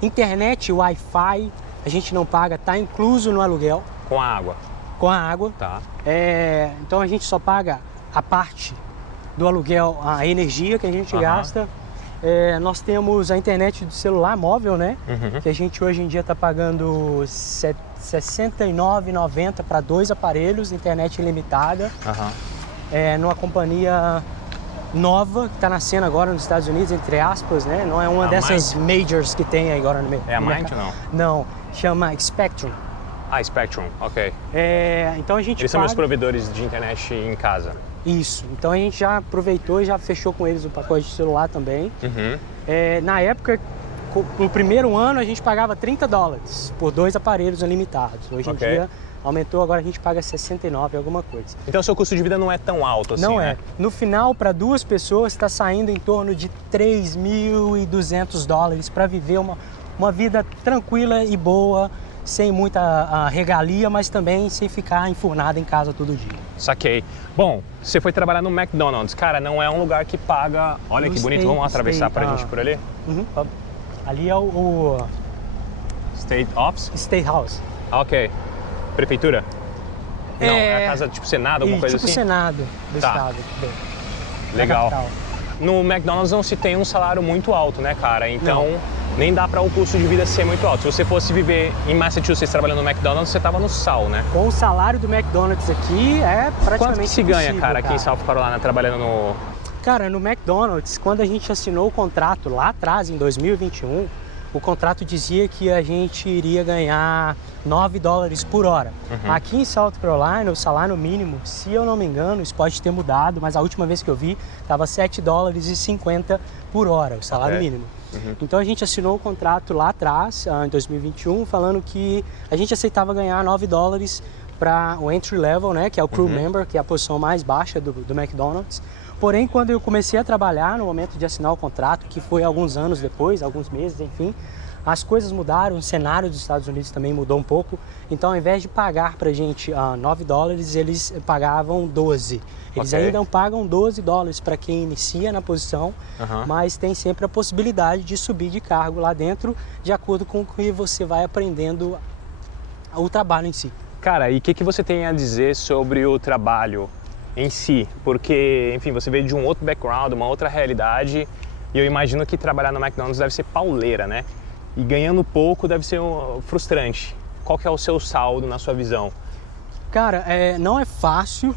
Internet, Wi-Fi, a gente não paga, tá incluso no aluguel. Com a água? Com a água. Tá. Então a gente só paga a parte do aluguel, a energia que a gente gasta. Nós temos a internet do celular móvel, né? Que a gente hoje em dia está pagando R$ 69,90 para 2 aparelhos, internet ilimitada. Numa companhia nova, que está nascendo agora nos Estados Unidos, entre aspas, né? Não é uma dessas majors que tem agora no mercado. É a Mind ou não? Não, chama Spectrum. Spectrum, ok. Então a gente Eles são meus provedores de internet em casa. Isso, então a gente já aproveitou e já fechou com eles o pacote de celular também. Na época, no primeiro ano, a gente pagava $30 por 2 aparelhos ilimitados. Hoje em dia aumentou, agora a gente paga 69, alguma coisa. Então o seu custo de vida não é tão alto assim, não né? É. No final, para 2 pessoas, está saindo em torno de $3.200 para viver uma vida tranquila e boa, sem muita regalia, mas também sem ficar enfurnado em casa todo dia. Saquei. Bom, você foi trabalhar no McDonald's. Cara, não é um lugar que paga... Olha que bonito, vamos atravessar pra gente por ali? Ali é o... State Office? State House. Ok. Prefeitura? Não, é a casa tipo Senado, alguma coisa tipo assim? Senado do estado. Legal. No McDonald's não se tem um salário muito alto, né, cara? Então... nem dá para o custo de vida ser muito alto. Se você fosse viver em Massachusetts trabalhando no McDonald's, você tava no sal, né? Com o salário do McDonald's aqui, é praticamente Quanto que se ganha, cara, aqui em South South Carolina, trabalhando no... Cara, no McDonald's, quando a gente assinou o contrato lá atrás, em 2021, o contrato dizia que a gente iria ganhar $9 por hora. Aqui em South Carolina, o salário mínimo, se eu não me engano, isso pode ter mudado, mas a última vez que eu vi, estava $7,50 por hora, o salário mínimo. Então a gente assinou o contrato lá atrás, em 2021, falando que a gente aceitava ganhar $9 para o entry level, né, que é o crew member, que é a posição mais baixa do McDonald's. Porém, quando eu comecei a trabalhar, no momento de assinar o contrato, que foi alguns anos depois, alguns meses, enfim, as coisas mudaram, o cenário dos Estados Unidos também mudou um pouco. Então, ao invés de pagar pra gente $9, eles pagavam 12. Eles ainda não pagam $12 para quem inicia na posição, mas tem sempre a possibilidade de subir de cargo lá dentro, de acordo com o que você vai aprendendo o trabalho em si. Cara, e o que você tem a dizer sobre o trabalho em si? Porque, enfim, você veio de um outro background, uma outra realidade, e eu imagino que trabalhar no McDonald's deve ser pauleira, né? e ganhando pouco deve ser frustrante. Qual que é o seu saldo na sua visão? Cara, não é fácil,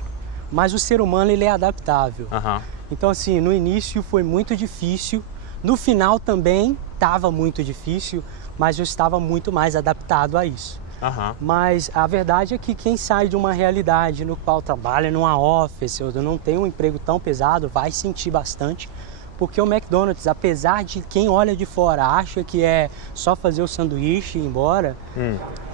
mas o ser humano ele é adaptável. Aham. Então assim, no início foi muito difícil, no final também estava muito difícil, mas eu estava muito mais adaptado a isso. Aham. Mas a verdade é que quem sai de uma realidade no qual trabalha numa office ou não tem um emprego tão pesado, vai sentir bastante, porque o McDonald's, apesar de quem olha de fora acha que é só fazer o sanduíche e ir embora,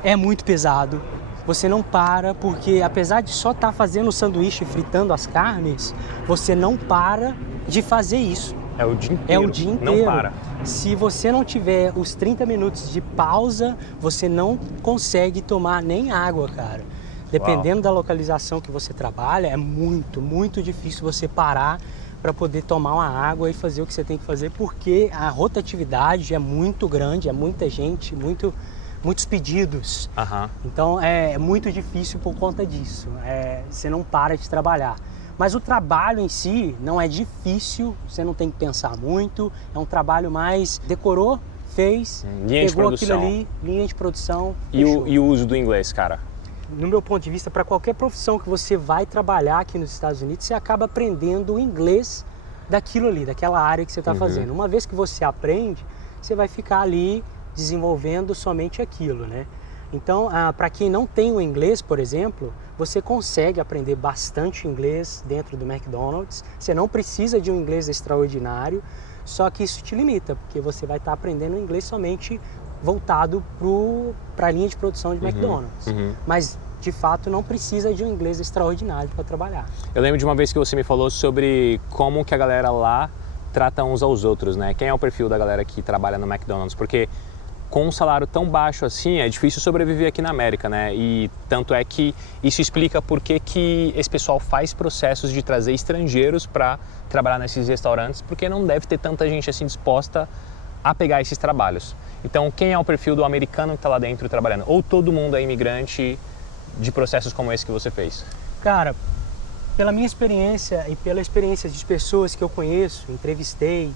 é muito pesado. Você não para, porque apesar de só estar fazendo o sanduíche e fritando as carnes, você não para de fazer isso. É o dia inteiro. É o dia inteiro. Não para. Se você não tiver os 30 minutos de pausa, você não consegue tomar nem água, cara. Dependendo da localização que você trabalha, é muito, muito difícil você parar para poder tomar uma água e fazer o que você tem que fazer, porque a rotatividade é muito grande, é muita gente, muitos pedidos. Aham. Então é muito difícil por conta disso. Você não para de trabalhar. Mas o trabalho em si não é difícil, você não tem que pensar muito, é um trabalho mais decorou, fez, Linha de pegou aquilo produção. ali, linha de produção. E fechou. o uso do inglês, cara? No meu ponto de vista, para qualquer profissão que você vai trabalhar aqui nos Estados Unidos, você acaba aprendendo o inglês daquilo ali, daquela área que você está fazendo. Uma vez que você aprende, você vai ficar ali desenvolvendo somente aquilo, né? Então, para quem não tem o inglês, por exemplo, você consegue aprender bastante inglês dentro do McDonald's. Você não precisa de um inglês extraordinário, só que isso te limita, porque você vai estar aprendendo inglês somente voltado para a linha de produção de McDonald's. Mas, de fato, não precisa de um inglês extraordinário para trabalhar. Eu lembro de uma vez que você me falou sobre como que a galera lá trata uns aos outros, né? Quem é o perfil da galera que trabalha no McDonald's? Porque com um salário tão baixo assim, é difícil sobreviver aqui na América, né? E tanto é que isso explica por que esse pessoal faz processos de trazer estrangeiros para trabalhar nesses restaurantes, porque não deve ter tanta gente assim disposta a pegar esses trabalhos. Então, quem é o perfil do americano que está lá dentro trabalhando? Ou todo mundo é imigrante de processos como esse que você fez? Cara, pela minha experiência e pela experiência de pessoas que eu conheço, entrevistei,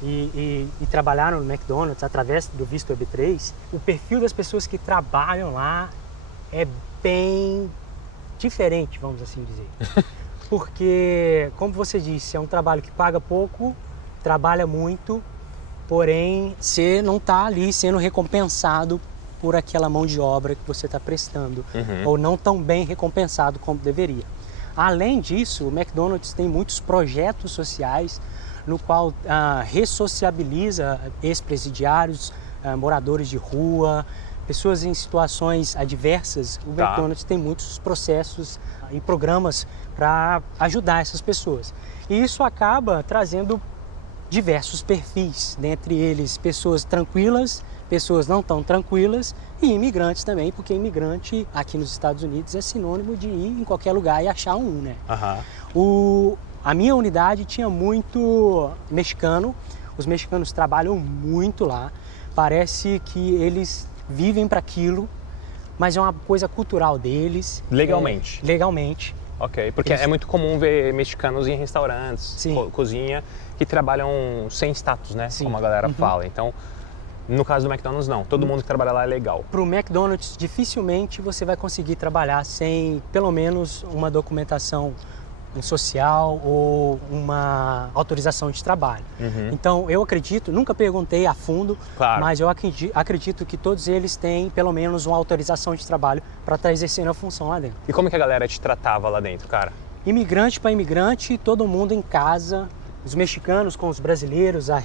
e trabalharam no McDonald's através do visto EB3, o perfil das pessoas que trabalham lá é bem diferente, vamos assim dizer. Porque, como você disse, é um trabalho que paga pouco, trabalha muito, porém você não está ali sendo recompensado por aquela mão de obra que você está prestando, ou não tão bem recompensado como deveria. Além disso, o McDonald's tem muitos projetos sociais no qual ressociabiliza ex-presidiários, moradores de rua, pessoas em situações adversas. O McDonald's tem muitos processos e programas para ajudar essas pessoas. E isso acaba trazendo diversos perfis, dentre eles pessoas tranquilas, pessoas não tão tranquilas e imigrantes também, porque imigrante aqui nos Estados Unidos é sinônimo de ir em qualquer lugar e achar um, né? A minha unidade tinha muito mexicano, os mexicanos trabalham muito lá, parece que eles vivem para aquilo, mas é uma coisa cultural deles. Legalmente? Legalmente. Ok, porque é muito comum ver mexicanos em restaurantes, cozinha, que trabalham sem status, né? Como a galera fala. Então, no caso do McDonald's, não. Todo mundo que trabalha lá é legal. Para o McDonald's, dificilmente você vai conseguir trabalhar sem, pelo menos, uma documentação social ou uma autorização de trabalho. Então, eu acredito, nunca perguntei a fundo, mas eu acredito que todos eles têm pelo menos uma autorização de trabalho para estar exercendo a função lá dentro. E como que a galera te tratava lá dentro, cara? Imigrante para imigrante, todo mundo em casa, os mexicanos com os brasileiros, a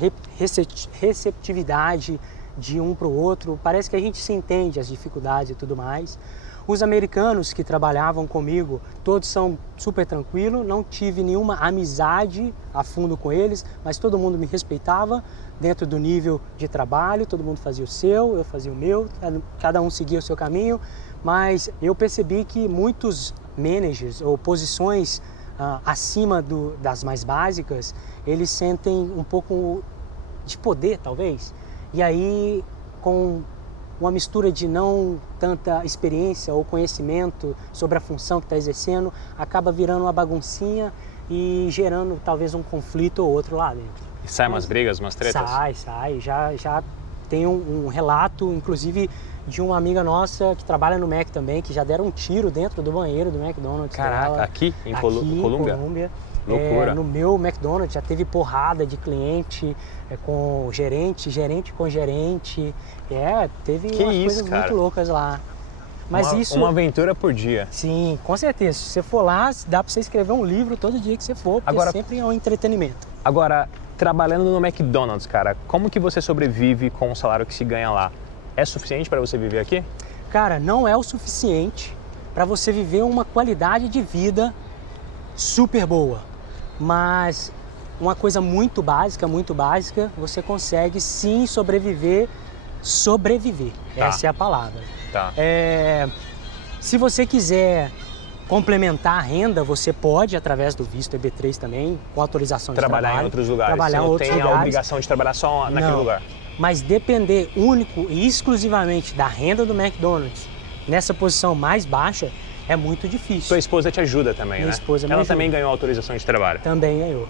receptividade de um para o outro, parece que a gente se entende as dificuldades e tudo mais. Os americanos que trabalhavam comigo, todos são super tranquilos, não tive nenhuma amizade a fundo com eles, mas todo mundo me respeitava dentro do nível de trabalho, todo mundo fazia o seu, eu fazia o meu, cada um seguia o seu caminho, mas eu percebi que muitos managers ou posições acima das mais básicas, eles sentem um pouco de poder, talvez, e aí com uma mistura de não tanta experiência ou conhecimento sobre a função que está exercendo, acaba virando uma baguncinha e gerando talvez um conflito ou outro lá dentro. E sai umas brigas, umas tretas? Sai. Já Tem um relato, inclusive, de uma amiga nossa que trabalha no Mac também, que já deram um tiro dentro do banheiro do McDonald's. Caraca, dela. aqui em Aqui, em Colômbia? Loucura. No meu McDonald's já teve porrada de cliente com gerente com gerente. Teve Que umas isso, coisas cara? muito loucas lá. Mas Uma aventura por dia. Sim, com certeza. Se você for lá, dá pra você escrever um livro todo dia que você for, porque Agora, sempre é um entretenimento. Agora, trabalhando no McDonald's, cara, como que você sobrevive com o salário que se ganha lá? É suficiente para você viver aqui? Cara, não é o suficiente para você viver uma qualidade de vida super boa. Mas uma coisa muito básica, você consegue sim sobreviver. Tá. Essa é a palavra. Tá. Se você quiser complementar a renda, você pode, através do visto EB3 também, com autorização de trabalho. Trabalhar em outros lugares. Trabalhar você em não outros tem a lugares. obrigação de trabalhar só naquele Não. lugar. Mas depender único e exclusivamente da renda do McDonald's, nessa posição mais baixa, é muito difícil. Sua esposa te ajuda também, Minha né? esposa me Ela ajuda. também ganhou autorização de trabalho. Também ganhou.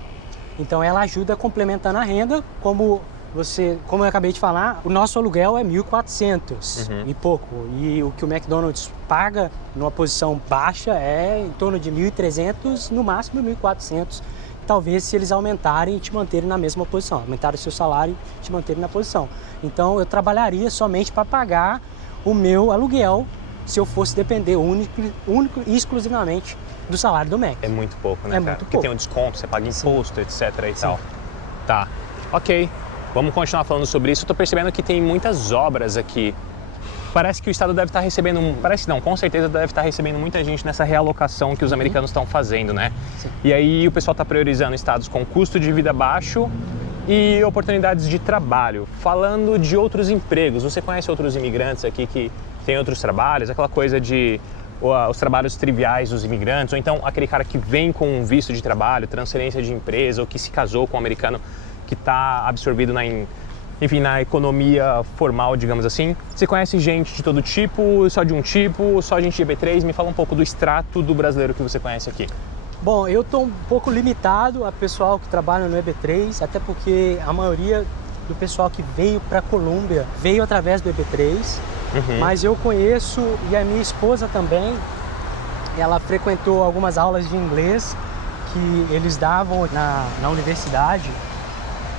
Então ela ajuda complementando a renda, como eu acabei de falar, o nosso aluguel é 1.400 e pouco. E o que o McDonald's paga numa posição baixa é em torno de 1.300, no máximo 1.400. Talvez se eles aumentarem e te manterem na mesma posição, aumentarem o seu salário e te manterem na posição. Então eu trabalharia somente para pagar o meu aluguel se eu fosse depender único e exclusivamente do salário do Mac. É muito pouco, né, É cara? muito Porque pouco. tem um desconto, você paga imposto, etc e tal. Tá, ok. Vamos continuar falando sobre isso. Eu tô percebendo que tem muitas obras aqui. Parece que o Estado deve estar recebendo... Parece não, com certeza deve estar recebendo muita gente nessa realocação que os americanos estão fazendo, né? Sim. E aí o pessoal está priorizando estados com custo de vida baixo e oportunidades de trabalho. Falando de outros empregos, você conhece outros imigrantes aqui que têm outros trabalhos? Aquela coisa de os trabalhos triviais dos imigrantes, ou então aquele cara que vem com um visto de trabalho, transferência de empresa, ou que se casou com um americano que está absorvido na economia formal, digamos assim. Você conhece gente de todo tipo, só de um tipo, só gente de EB3? Me fala um pouco do extrato do brasileiro que você conhece aqui. Bom, eu estou um pouco limitado a pessoal que trabalha no EB3, até porque a maioria do pessoal que veio para a Colômbia veio através do EB3, mas eu conheço, e a minha esposa também, ela frequentou algumas aulas de inglês que eles davam na universidade,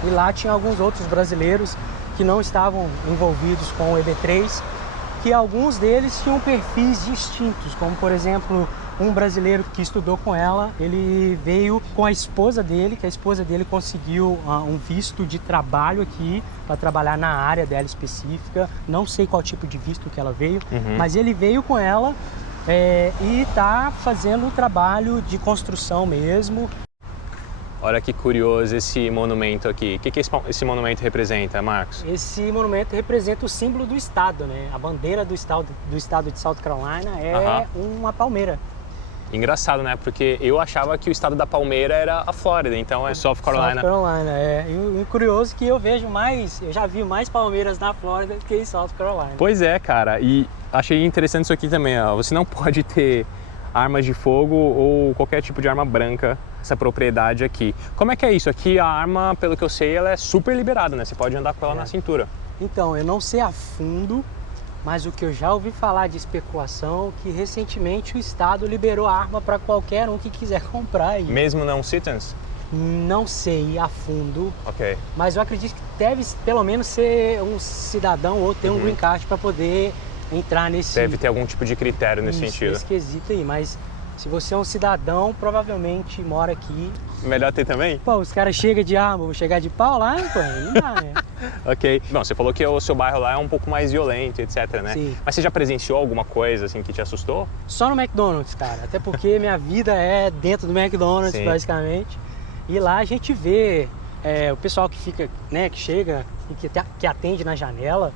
e lá tinha alguns outros brasileiros que não estavam envolvidos com o EB3, que alguns deles tinham perfis distintos, como por exemplo, um brasileiro que estudou com ela, ele veio com a esposa dele, que a esposa dele conseguiu um visto de trabalho aqui, para trabalhar na área dela específica, não sei qual tipo de visto que ela veio, mas ele veio com ela e está fazendo um trabalho de construção mesmo. Olha que curioso esse monumento aqui. O que esse monumento representa, Marcos? Esse monumento representa o símbolo do estado, né? A bandeira do estado de South Carolina é uma palmeira. Engraçado, né? Porque eu achava que o estado da palmeira era a Flórida, então é South Carolina. South Carolina, E o curioso é que eu já vi mais palmeiras na Flórida que em South Carolina. Pois é, cara. E achei interessante isso aqui também, ó. Você não pode ter armas de fogo ou qualquer tipo de arma branca essa propriedade aqui. Como é que é isso? Aqui a arma, pelo que eu sei, ela é super liberada, né? Você pode andar com ela na cintura. Então, eu não sei a fundo, mas o que eu já ouvi falar de especulação, que recentemente o Estado liberou a arma para qualquer um que quiser comprar aí. Mesmo não citizens? Não sei a fundo, Ok. mas eu acredito que deve pelo menos ser um cidadão ou ter um green card para poder entrar nesse... Deve ter algum tipo de critério nesse sentido. Nesse quesito aí, mas se você é um cidadão, provavelmente mora aqui. Melhor ter também? Pô, os caras chegam de arma, vou chegar de pau lá, pô, não dá, né? Ok. Bom, você falou que o seu bairro lá é um pouco mais violento, etc, né? Sim. Mas você já presenciou alguma coisa assim que te assustou? Só no McDonald's, cara. Até porque minha vida é dentro do McDonald's, Sim. praticamente. E lá a gente vê o pessoal que fica, né, que chega e que atende na janela.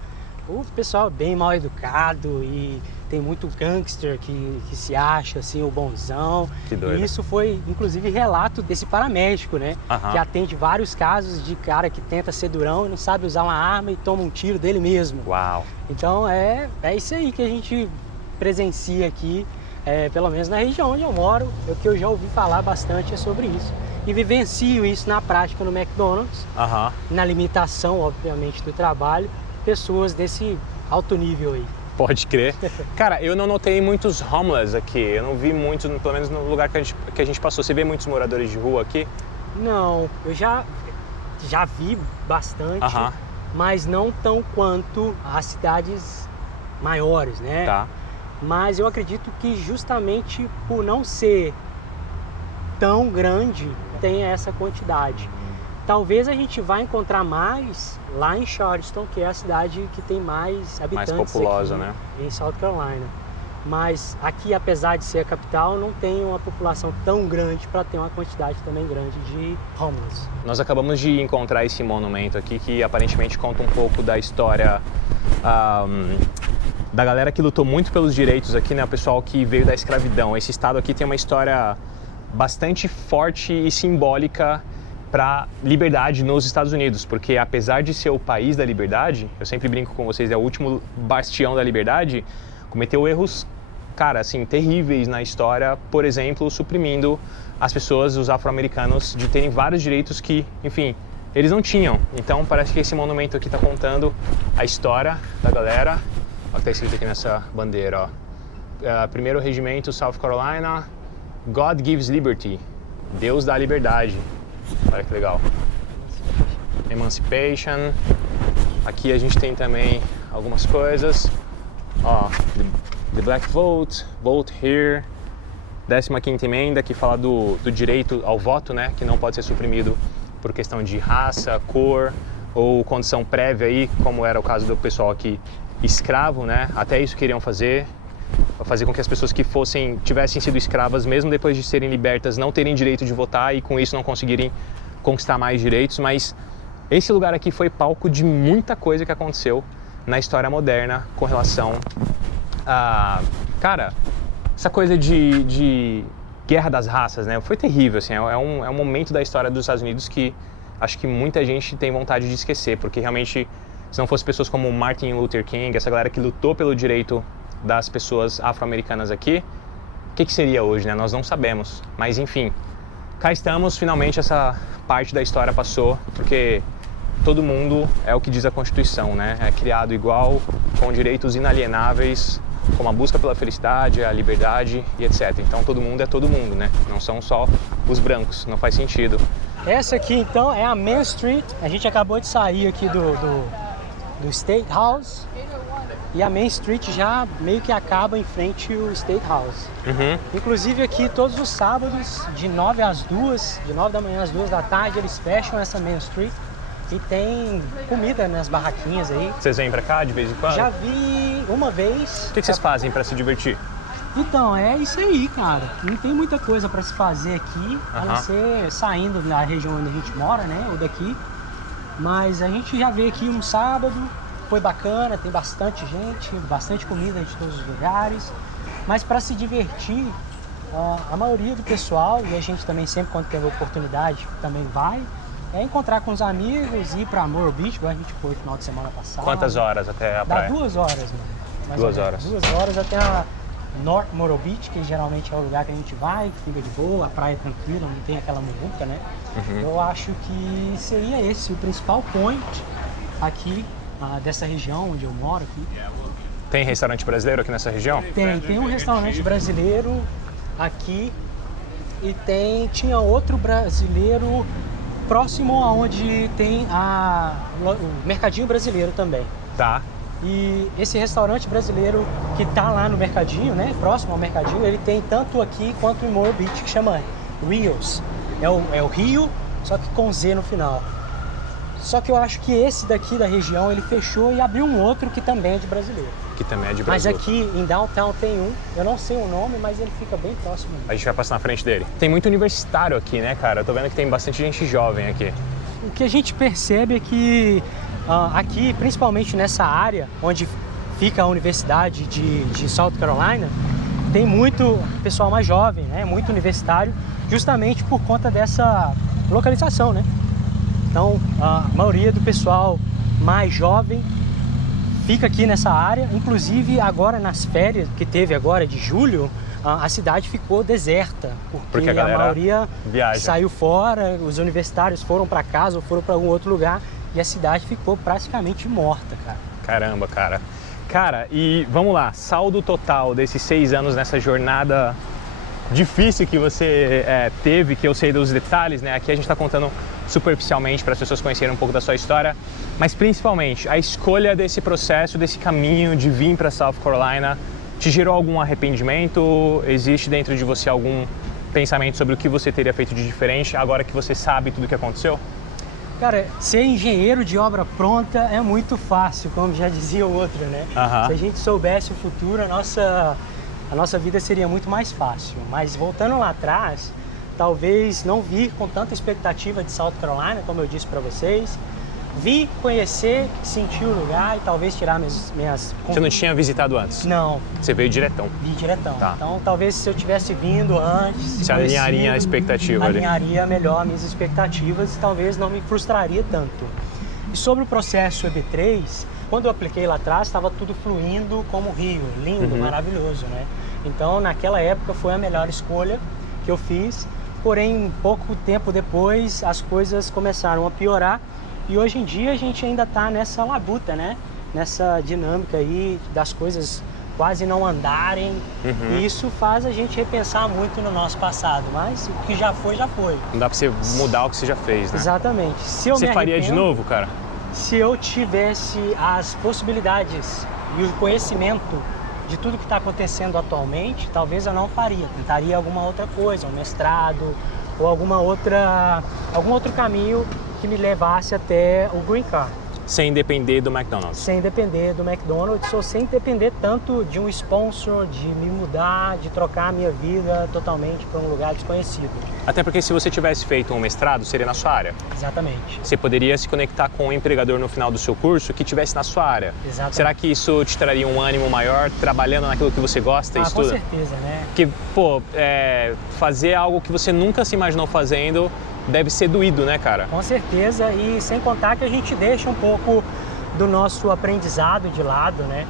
O pessoal é bem mal educado e tem muito gangster que se acha assim o bonzão. Que doido. E isso foi inclusive relato desse paramédico, né? Que atende vários casos de cara que tenta ser durão e não sabe usar uma arma e toma um tiro dele mesmo. Uau! Então é isso aí que a gente presencia aqui, pelo menos na região onde eu moro. O que eu já ouvi falar bastante é sobre isso. E vivencio isso na prática no McDonald's, na limitação, obviamente, do trabalho. pessoas desse alto nível aí. Pode crer. Cara, eu não notei muitos homeless aqui, eu não vi muitos, pelo menos no lugar que a gente passou. Você vê muitos moradores de rua aqui? Não, eu já vi bastante, mas não tão quanto as cidades maiores, né? Tá. Mas eu acredito que justamente por não ser tão grande, tem essa quantidade. Talvez a gente vá encontrar mais lá em Charleston, que é a cidade que tem mais habitantes. Mais populosa, aqui, né? Em South Carolina. Mas aqui, apesar de ser a capital, não tem uma população tão grande para ter uma quantidade também grande de homeless. Nós acabamos de encontrar esse monumento aqui que aparentemente conta um pouco da história da galera que lutou muito pelos direitos aqui, né? O pessoal que veio da escravidão. Esse estado aqui tem uma história bastante forte e simbólica para liberdade nos Estados Unidos, porque apesar de ser o país da liberdade, eu sempre brinco com vocês, é o último bastião da liberdade, cometeu erros, cara, assim, terríveis na história, por exemplo, suprimindo as pessoas, os afro-americanos, de terem vários direitos que, enfim, eles não tinham. Então parece que esse monumento aqui está contando a história da galera. Olha o que está escrito aqui nessa bandeira, ó. Primeiro Regimento South Carolina, God gives liberty, Deus dá liberdade. Olha que legal. Emancipation. Aqui a gente tem também algumas coisas. Ó, the Black Vote, Vote Here. 15ª emenda que fala do direito ao voto, né? Que não pode ser suprimido por questão de raça, cor ou condição prévia aí, como era o caso do pessoal aqui escravo, né? Até isso queriam fazer com que as pessoas que tivessem sido escravas, mesmo depois de serem libertas, não terem direito de votar e com isso não conseguirem conquistar mais direitos. Mas esse lugar aqui foi palco de muita coisa que aconteceu na história moderna com relação a, cara, essa coisa de guerra das raças, né? Foi terrível, assim, é um momento da história dos Estados Unidos que acho que muita gente tem vontade de esquecer, porque realmente, se não fosse pessoas como Martin Luther King, essa galera que lutou pelo direito das pessoas afro-americanas aqui, o que seria hoje, né? Nós não sabemos, mas enfim, cá estamos, finalmente essa parte da história passou, porque todo mundo é o que diz a Constituição, né? É criado igual, com direitos inalienáveis, como a busca pela felicidade, a liberdade e etc. Então todo mundo é todo mundo, né? Não são só os brancos, não faz sentido. Essa aqui então é a Main Street, a gente acabou de sair aqui do State House. E a Main Street já meio que acaba em frente ao State House. Inclusive aqui todos os sábados, de 9 às 2, de 9 da manhã às 2 da tarde, eles fecham essa Main Street e tem comida nas barraquinhas aí. Vocês vêm pra cá de vez em quando? Já vi uma vez. O que vocês fazem pra se divertir? Então, é isso aí, cara. Não tem muita coisa pra se fazer aqui, a não ser saindo da região onde a gente mora, né, ou daqui. Mas a gente já veio aqui um sábado. Foi bacana, tem bastante gente, bastante comida de todos os lugares, mas para se divertir, a maioria do pessoal, e a gente também sempre quando tem a oportunidade também vai, é encontrar com os amigos, ir para Myrtle Beach, igual a gente foi no final de semana passado. Quantas horas até a praia? Dá 2 horas, mano. 2 horas. 2 horas até a North Myrtle Beach, que geralmente é o lugar que a gente vai, que fica de boa, a praia é tranquila, não tem aquela muvuca, né? Eu acho que seria esse o principal point aqui, dessa região onde eu moro aqui. Tem restaurante brasileiro aqui nessa região? Tem um restaurante brasileiro aqui e tinha outro brasileiro próximo aonde tem o mercadinho brasileiro também. Tá. E esse restaurante brasileiro que tá lá no mercadinho, né, próximo ao mercadinho, ele tem tanto aqui quanto em Myrtle Beach, que chama Rios. É o Rio, só que com Z no final. Só que eu acho que esse daqui da região, ele fechou e abriu um outro que também é de brasileiro. Que também é de Mas Brasil. aqui em Downtown tem um, eu não sei o nome, mas ele fica bem próximo. A gente vai passar na frente dele. Tem muito universitário aqui, né, cara? Eu tô vendo que tem bastante gente jovem aqui. O que a gente percebe é que aqui, principalmente nessa área onde fica a Universidade de South Carolina, tem muito pessoal mais jovem, né? Muito universitário, justamente por conta dessa localização, né? Então, a maioria do pessoal mais jovem fica aqui nessa área. Inclusive, agora nas férias que teve agora de julho, a cidade ficou deserta, porque a maioria saiu fora, os universitários foram para casa ou foram para algum outro lugar e a cidade ficou praticamente morta, cara. Caramba, cara. Cara, e vamos lá, saldo total desses 6 anos nessa jornada difícil que você teve, que eu sei dos detalhes, né? Aqui a gente está contando superficialmente para as pessoas conhecerem um pouco da sua história, mas principalmente a escolha desse processo, desse caminho de vir para South Carolina, te gerou algum arrependimento? Existe dentro de você algum pensamento sobre o que você teria feito de diferente agora que você sabe tudo o que aconteceu? Cara, ser engenheiro de obra pronta é muito fácil, como já dizia o outro, né? Se a gente soubesse o futuro, a nossa vida seria muito mais fácil. Mas voltando lá atrás, talvez não vir com tanta expectativa de South Carolina, como eu disse para vocês. Vi, conhecer, sentir o lugar e talvez tirar minhas... Você não tinha visitado antes? Não. Você veio diretão? Vi diretão. Tá. Então talvez se eu tivesse vindo antes... Você alinharia a expectativa ali? Alinharia melhor minhas expectativas e talvez não me frustraria tanto. E sobre o processo EB3, quando eu apliquei lá atrás, estava tudo fluindo como rio, lindo, maravilhoso, né? Então naquela época foi a melhor escolha que eu fiz, porém pouco tempo depois as coisas começaram a piorar. E hoje em dia a gente ainda está nessa labuta, né? Nessa dinâmica aí das coisas quase não andarem. E isso faz a gente repensar muito no nosso passado. Mas o que já foi, já foi. Não dá para você mudar o que você já fez, né? Exatamente. Se eu você faria de novo, cara? Se eu tivesse as possibilidades e o conhecimento de tudo que está acontecendo atualmente, talvez eu não faria. Tentaria alguma outra coisa, um mestrado ou algum outro caminho que me levasse até o Green Card. Sem depender do McDonald's? Sem depender do McDonald's ou sem depender tanto de um sponsor, de me mudar, de trocar a minha vida totalmente para um lugar desconhecido. Até porque se você tivesse feito um mestrado, seria na sua área. Exatamente. Você poderia se conectar com um empregador no final do seu curso que tivesse na sua área. Exatamente. Será que isso te traria um ânimo maior trabalhando naquilo que você gosta e estuda? Com certeza, né? Porque, pô, fazer algo que você nunca se imaginou fazendo deve ser doído, né, cara? Com certeza, e sem contar que a gente deixa um pouco do nosso aprendizado de lado, né?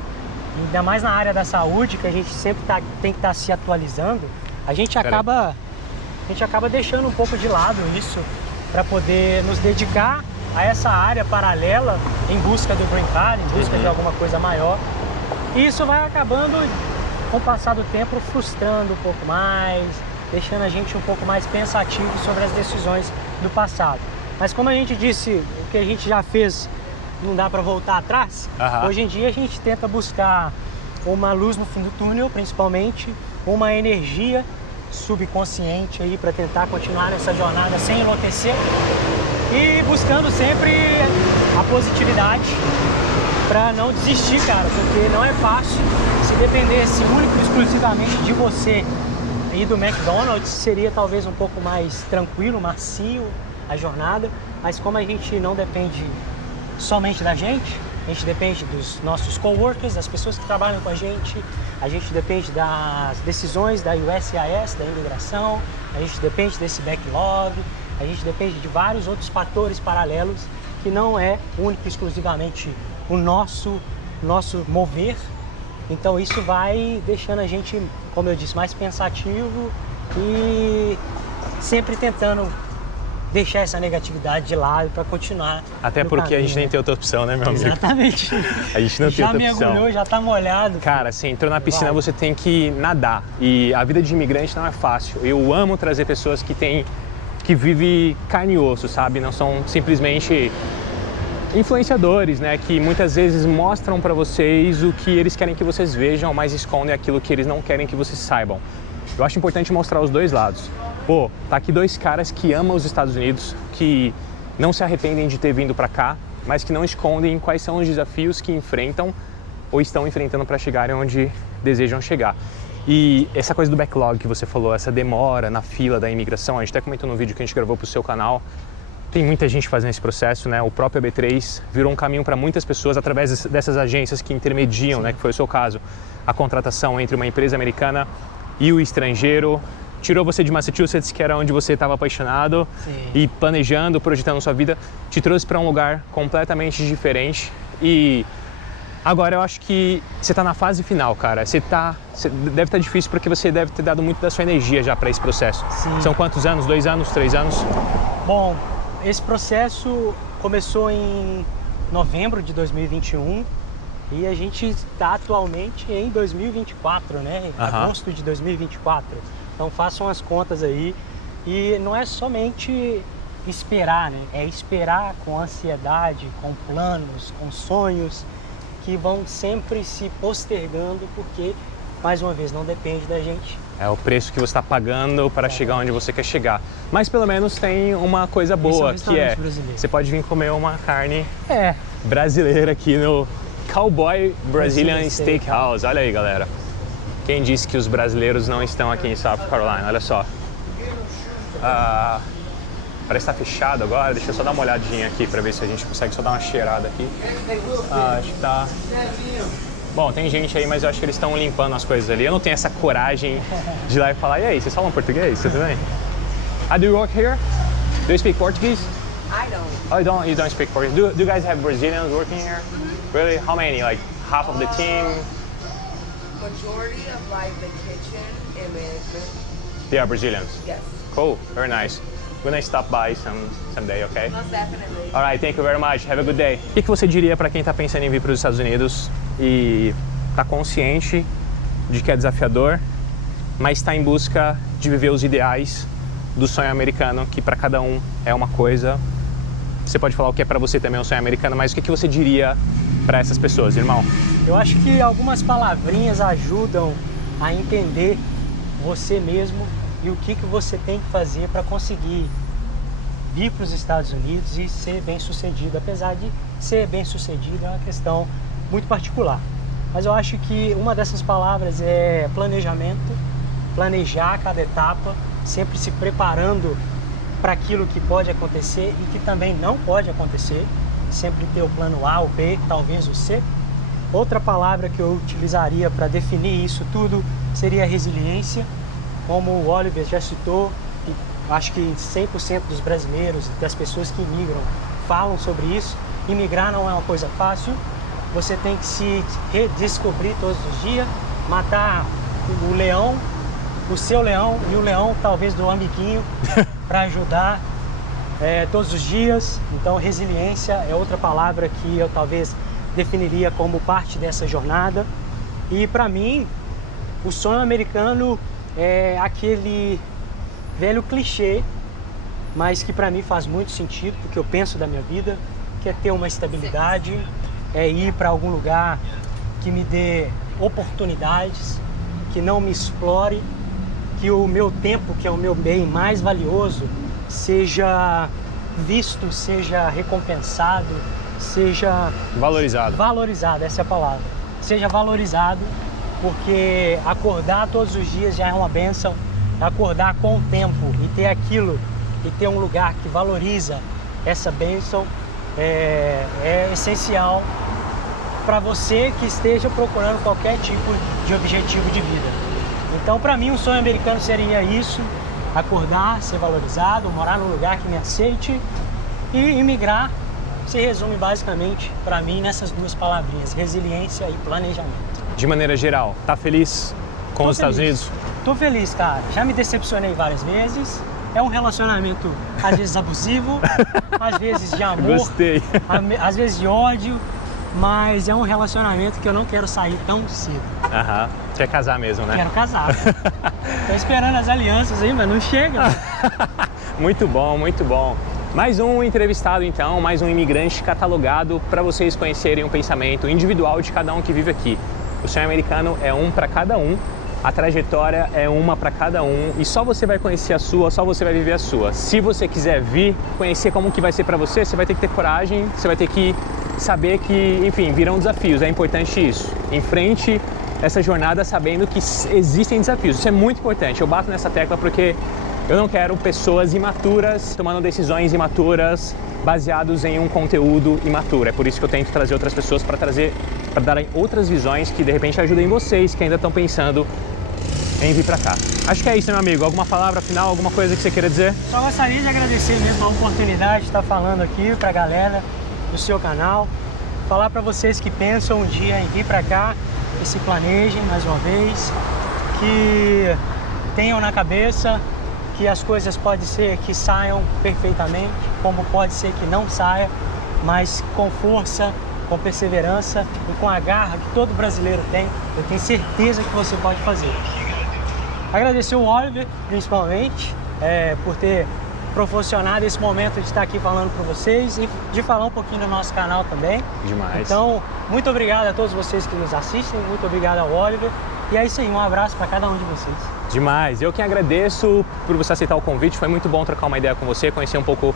Ainda mais na área da saúde, que a gente sempre tem que estar se atualizando, a gente acaba deixando um pouco de lado isso para poder nos dedicar a essa área paralela em busca do Green Card, em busca de alguma coisa maior. E isso vai acabando, com o passar do tempo, frustrando um pouco mais, deixando a gente um pouco mais pensativo sobre as decisões do passado. Mas como a gente disse, o que a gente já fez não dá para voltar atrás, hoje em dia a gente tenta buscar uma luz no fim do túnel, principalmente, uma energia subconsciente aí para tentar continuar nessa jornada sem enlouquecer e buscando sempre a positividade para não desistir, cara, porque não é fácil. Se dependesse único e exclusivamente de você e do McDonald's, seria talvez um pouco mais tranquilo, macio a jornada, mas como a gente não depende somente da gente, a gente depende dos nossos coworkers, das pessoas que trabalham com a gente depende das decisões da USCIS, da imigração, a gente depende desse backlog, a gente depende de vários outros fatores paralelos que não é único e exclusivamente o nosso mover. Então isso vai deixando a gente, como eu disse, mais pensativo e sempre tentando deixar essa negatividade de lado para continuar. Até porque a gente nem tem outra opção, né, meu amigo? Exatamente. A gente não tem outra opção. Já mergulhou, já tá molhado. Cara, você entrou na piscina, você tem que nadar. E a vida de imigrante não é fácil. Eu amo trazer pessoas que vivem carne e osso, sabe? Não são simplesmente influenciadores, né, que muitas vezes mostram para vocês o que eles querem que vocês vejam, mas escondem aquilo que eles não querem que vocês saibam. Eu acho importante mostrar os dois lados. Pô, tá aqui dois caras que amam os Estados Unidos, que não se arrependem de ter vindo para cá, mas que não escondem quais são os desafios que enfrentam ou estão enfrentando para chegarem onde desejam chegar. E essa coisa do backlog que você falou, essa demora na fila da imigração, a gente até comentou no vídeo que a gente gravou pro seu canal. Tem muita gente fazendo esse processo, né? O próprio EB3 virou um caminho para muitas pessoas através dessas agências que intermediam, né? Que foi o seu caso, a contratação entre uma empresa americana e o estrangeiro. Tirou você de Massachusetts, que era onde você estava apaixonado, e planejando, projetando sua vida, te trouxe para um lugar completamente diferente. E agora eu acho que você está na fase final, cara. Deve estar difícil porque você deve ter dado muito da sua energia já para esse processo. Sim. São quantos anos? 2 anos? 3 anos? Bom, esse processo começou em novembro de 2021 E a gente está atualmente em 2024, né? Agosto de 2024. Então façam as contas aí. E não é somente esperar, né? É esperar com ansiedade, com planos, com sonhos que vão sempre se postergando porque, mais uma vez, não depende da gente. É o preço que você está pagando para chegar onde você quer chegar. Mas pelo menos tem uma coisa boa, que é você pode vir comer uma carne brasileira aqui no Cowboy Brazilian Steakhouse. Olha aí, galera. Quem disse que os brasileiros não estão aqui em South Carolina? Olha só. Parece estar fechado agora. Deixa eu só dar uma olhadinha aqui para ver se a gente consegue só dar uma cheirada aqui. Acho que tá... Bom, tem gente aí, mas eu acho que eles estão limpando as coisas ali. Eu não tenho essa coragem de ir lá e falar: e aí, vocês falam português? Tudo bem? Do you work here? Do you speak Portuguese? I don't. Oh, you don't speak Portuguese. Do you guys have Brazilians working here? Really? How many? Like half of the team? Majority of like the kitchen and management. They are Brazilians? Yes. Cool, very nice. I'm gonna stop by someday, okay? Most definitely. All right, thank you very much. Have a good day. O que você diria para quem está pensando em vir para os Estados Unidos e está consciente de que é desafiador, mas está em busca de viver os ideais do sonho americano, que para cada um é uma coisa? Você pode falar o que é para você também um sonho americano, mas o que você diria para essas pessoas, irmão? Eu acho que algumas palavrinhas ajudam a entender você mesmo e o que você tem que fazer para conseguir vir para os Estados Unidos e ser bem sucedido. Apesar de ser bem sucedido é uma questão muito particular. Mas eu acho que uma dessas palavras é planejamento, planejar cada etapa, sempre se preparando para aquilo que pode acontecer e que também não pode acontecer, sempre ter o plano A, o B, talvez o C. Outra palavra que eu utilizaria para definir isso tudo seria resiliência, como o Oliver já citou, e acho que 100% dos brasileiros, das pessoas que imigram, falam sobre isso. Imigrar não é uma coisa fácil, você tem que se redescobrir todos os dias, matar o leão, o seu leão e o leão talvez do amiguinho para ajudar todos os dias. Então resiliência é outra palavra que eu talvez definiria como parte dessa jornada. E para mim, o sonho americano é aquele velho clichê, mas que para mim faz muito sentido, porque eu penso da minha vida, que é ter uma estabilidade, é ir para algum lugar que me dê oportunidades, que não me explore, que o meu tempo, que é o meu bem mais valioso, seja visto, seja recompensado, seja valorizado. Valorizado, essa é a palavra. Seja valorizado, porque acordar todos os dias já é uma bênção. Acordar com o tempo e ter aquilo, e ter um lugar que valoriza essa bênção é essencial para você que esteja procurando qualquer tipo de objetivo de vida. Então, para mim, o sonho americano seria isso: acordar, ser valorizado, morar num lugar que me aceite. E imigrar se resume basicamente, para mim, nessas duas palavrinhas: resiliência e planejamento. De maneira geral, tá feliz com os Estados Unidos? Tô feliz, cara. Já me decepcionei várias vezes. É um relacionamento, às vezes, abusivo, às vezes de amor, Gostei. Às vezes de ódio, mas é um relacionamento que eu não quero sair tão cedo. Aham. Quer casar mesmo, né? Quero casar. Tô esperando as alianças aí, mas não chega. Muito bom, muito bom. Mais um entrevistado então, mais um imigrante catalogado para vocês conhecerem o pensamento individual de cada um que vive aqui. O sonho americano é um para cada um, a trajetória é uma para cada um e só você vai conhecer a sua, só você vai viver a sua. Se você quiser vir conhecer como que vai ser para você, você vai ter que ter coragem, você vai ter que saber que, enfim, virão desafios, é importante isso. Enfrente essa jornada sabendo que existem desafios, isso é muito importante. Eu bato nessa tecla porque eu não quero pessoas imaturas tomando decisões imaturas baseados em um conteúdo imaturo. É por isso que eu tento trazer outras pessoas para darem outras visões que de repente ajudem vocês que ainda estão pensando em vir para cá. Acho que é isso, meu amigo. Alguma palavra final, alguma coisa que você queira dizer? Só gostaria de agradecer mesmo a oportunidade de estar falando aqui para a galera do seu canal. Falar para vocês que pensam um dia em vir para cá, que se planejem mais uma vez, que tenham na cabeça que as coisas pode ser que saiam perfeitamente, como pode ser que não saia, mas com força, com perseverança e com a garra que todo brasileiro tem, eu tenho certeza que você pode fazer. Agradecer o Oliver, principalmente, por ter proporcionado esse momento de estar aqui falando para vocês e de falar um pouquinho do nosso canal também. Demais. Então, muito obrigado a todos vocês que nos assistem, muito obrigado ao Oliver. E é isso aí, um abraço para cada um de vocês. Demais. Eu que agradeço por você aceitar o convite. Foi muito bom trocar uma ideia com você, conhecer um pouco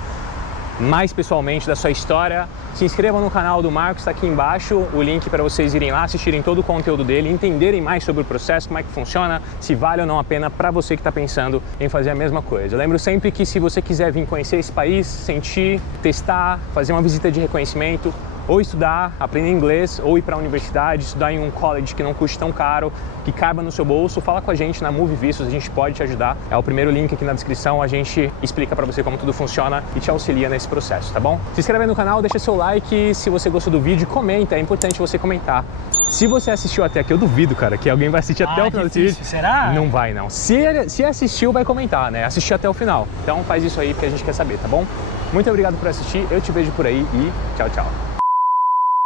mais pessoalmente da sua história. Se inscrevam no canal do Marcos, está aqui embaixo o link para vocês irem lá, assistirem todo o conteúdo dele, entenderem mais sobre o processo, como é que funciona, se vale ou não a pena para você que está pensando em fazer a mesma coisa. Eu lembro sempre que se você quiser vir conhecer esse país, sentir, testar, fazer uma visita de reconhecimento, ou estudar, aprender inglês, ou ir para a universidade, estudar em um college que não custe tão caro, que caiba no seu bolso, fala com a gente na Move Vistos, a gente pode te ajudar. É o primeiro link aqui na descrição, a gente explica para você como tudo funciona e te auxilia nesse processo, tá bom? Se inscreve no canal, deixa seu like, se você gostou do vídeo, comenta, é importante você comentar. Se você assistiu até aqui, eu duvido, cara, que alguém vai assistir até o final desse vídeo. Será? Não vai, não. Se assistiu, vai comentar, né? Assistiu até o final. Então faz isso aí porque a gente quer saber, tá bom? Muito obrigado por assistir, eu te vejo por aí e tchau, tchau.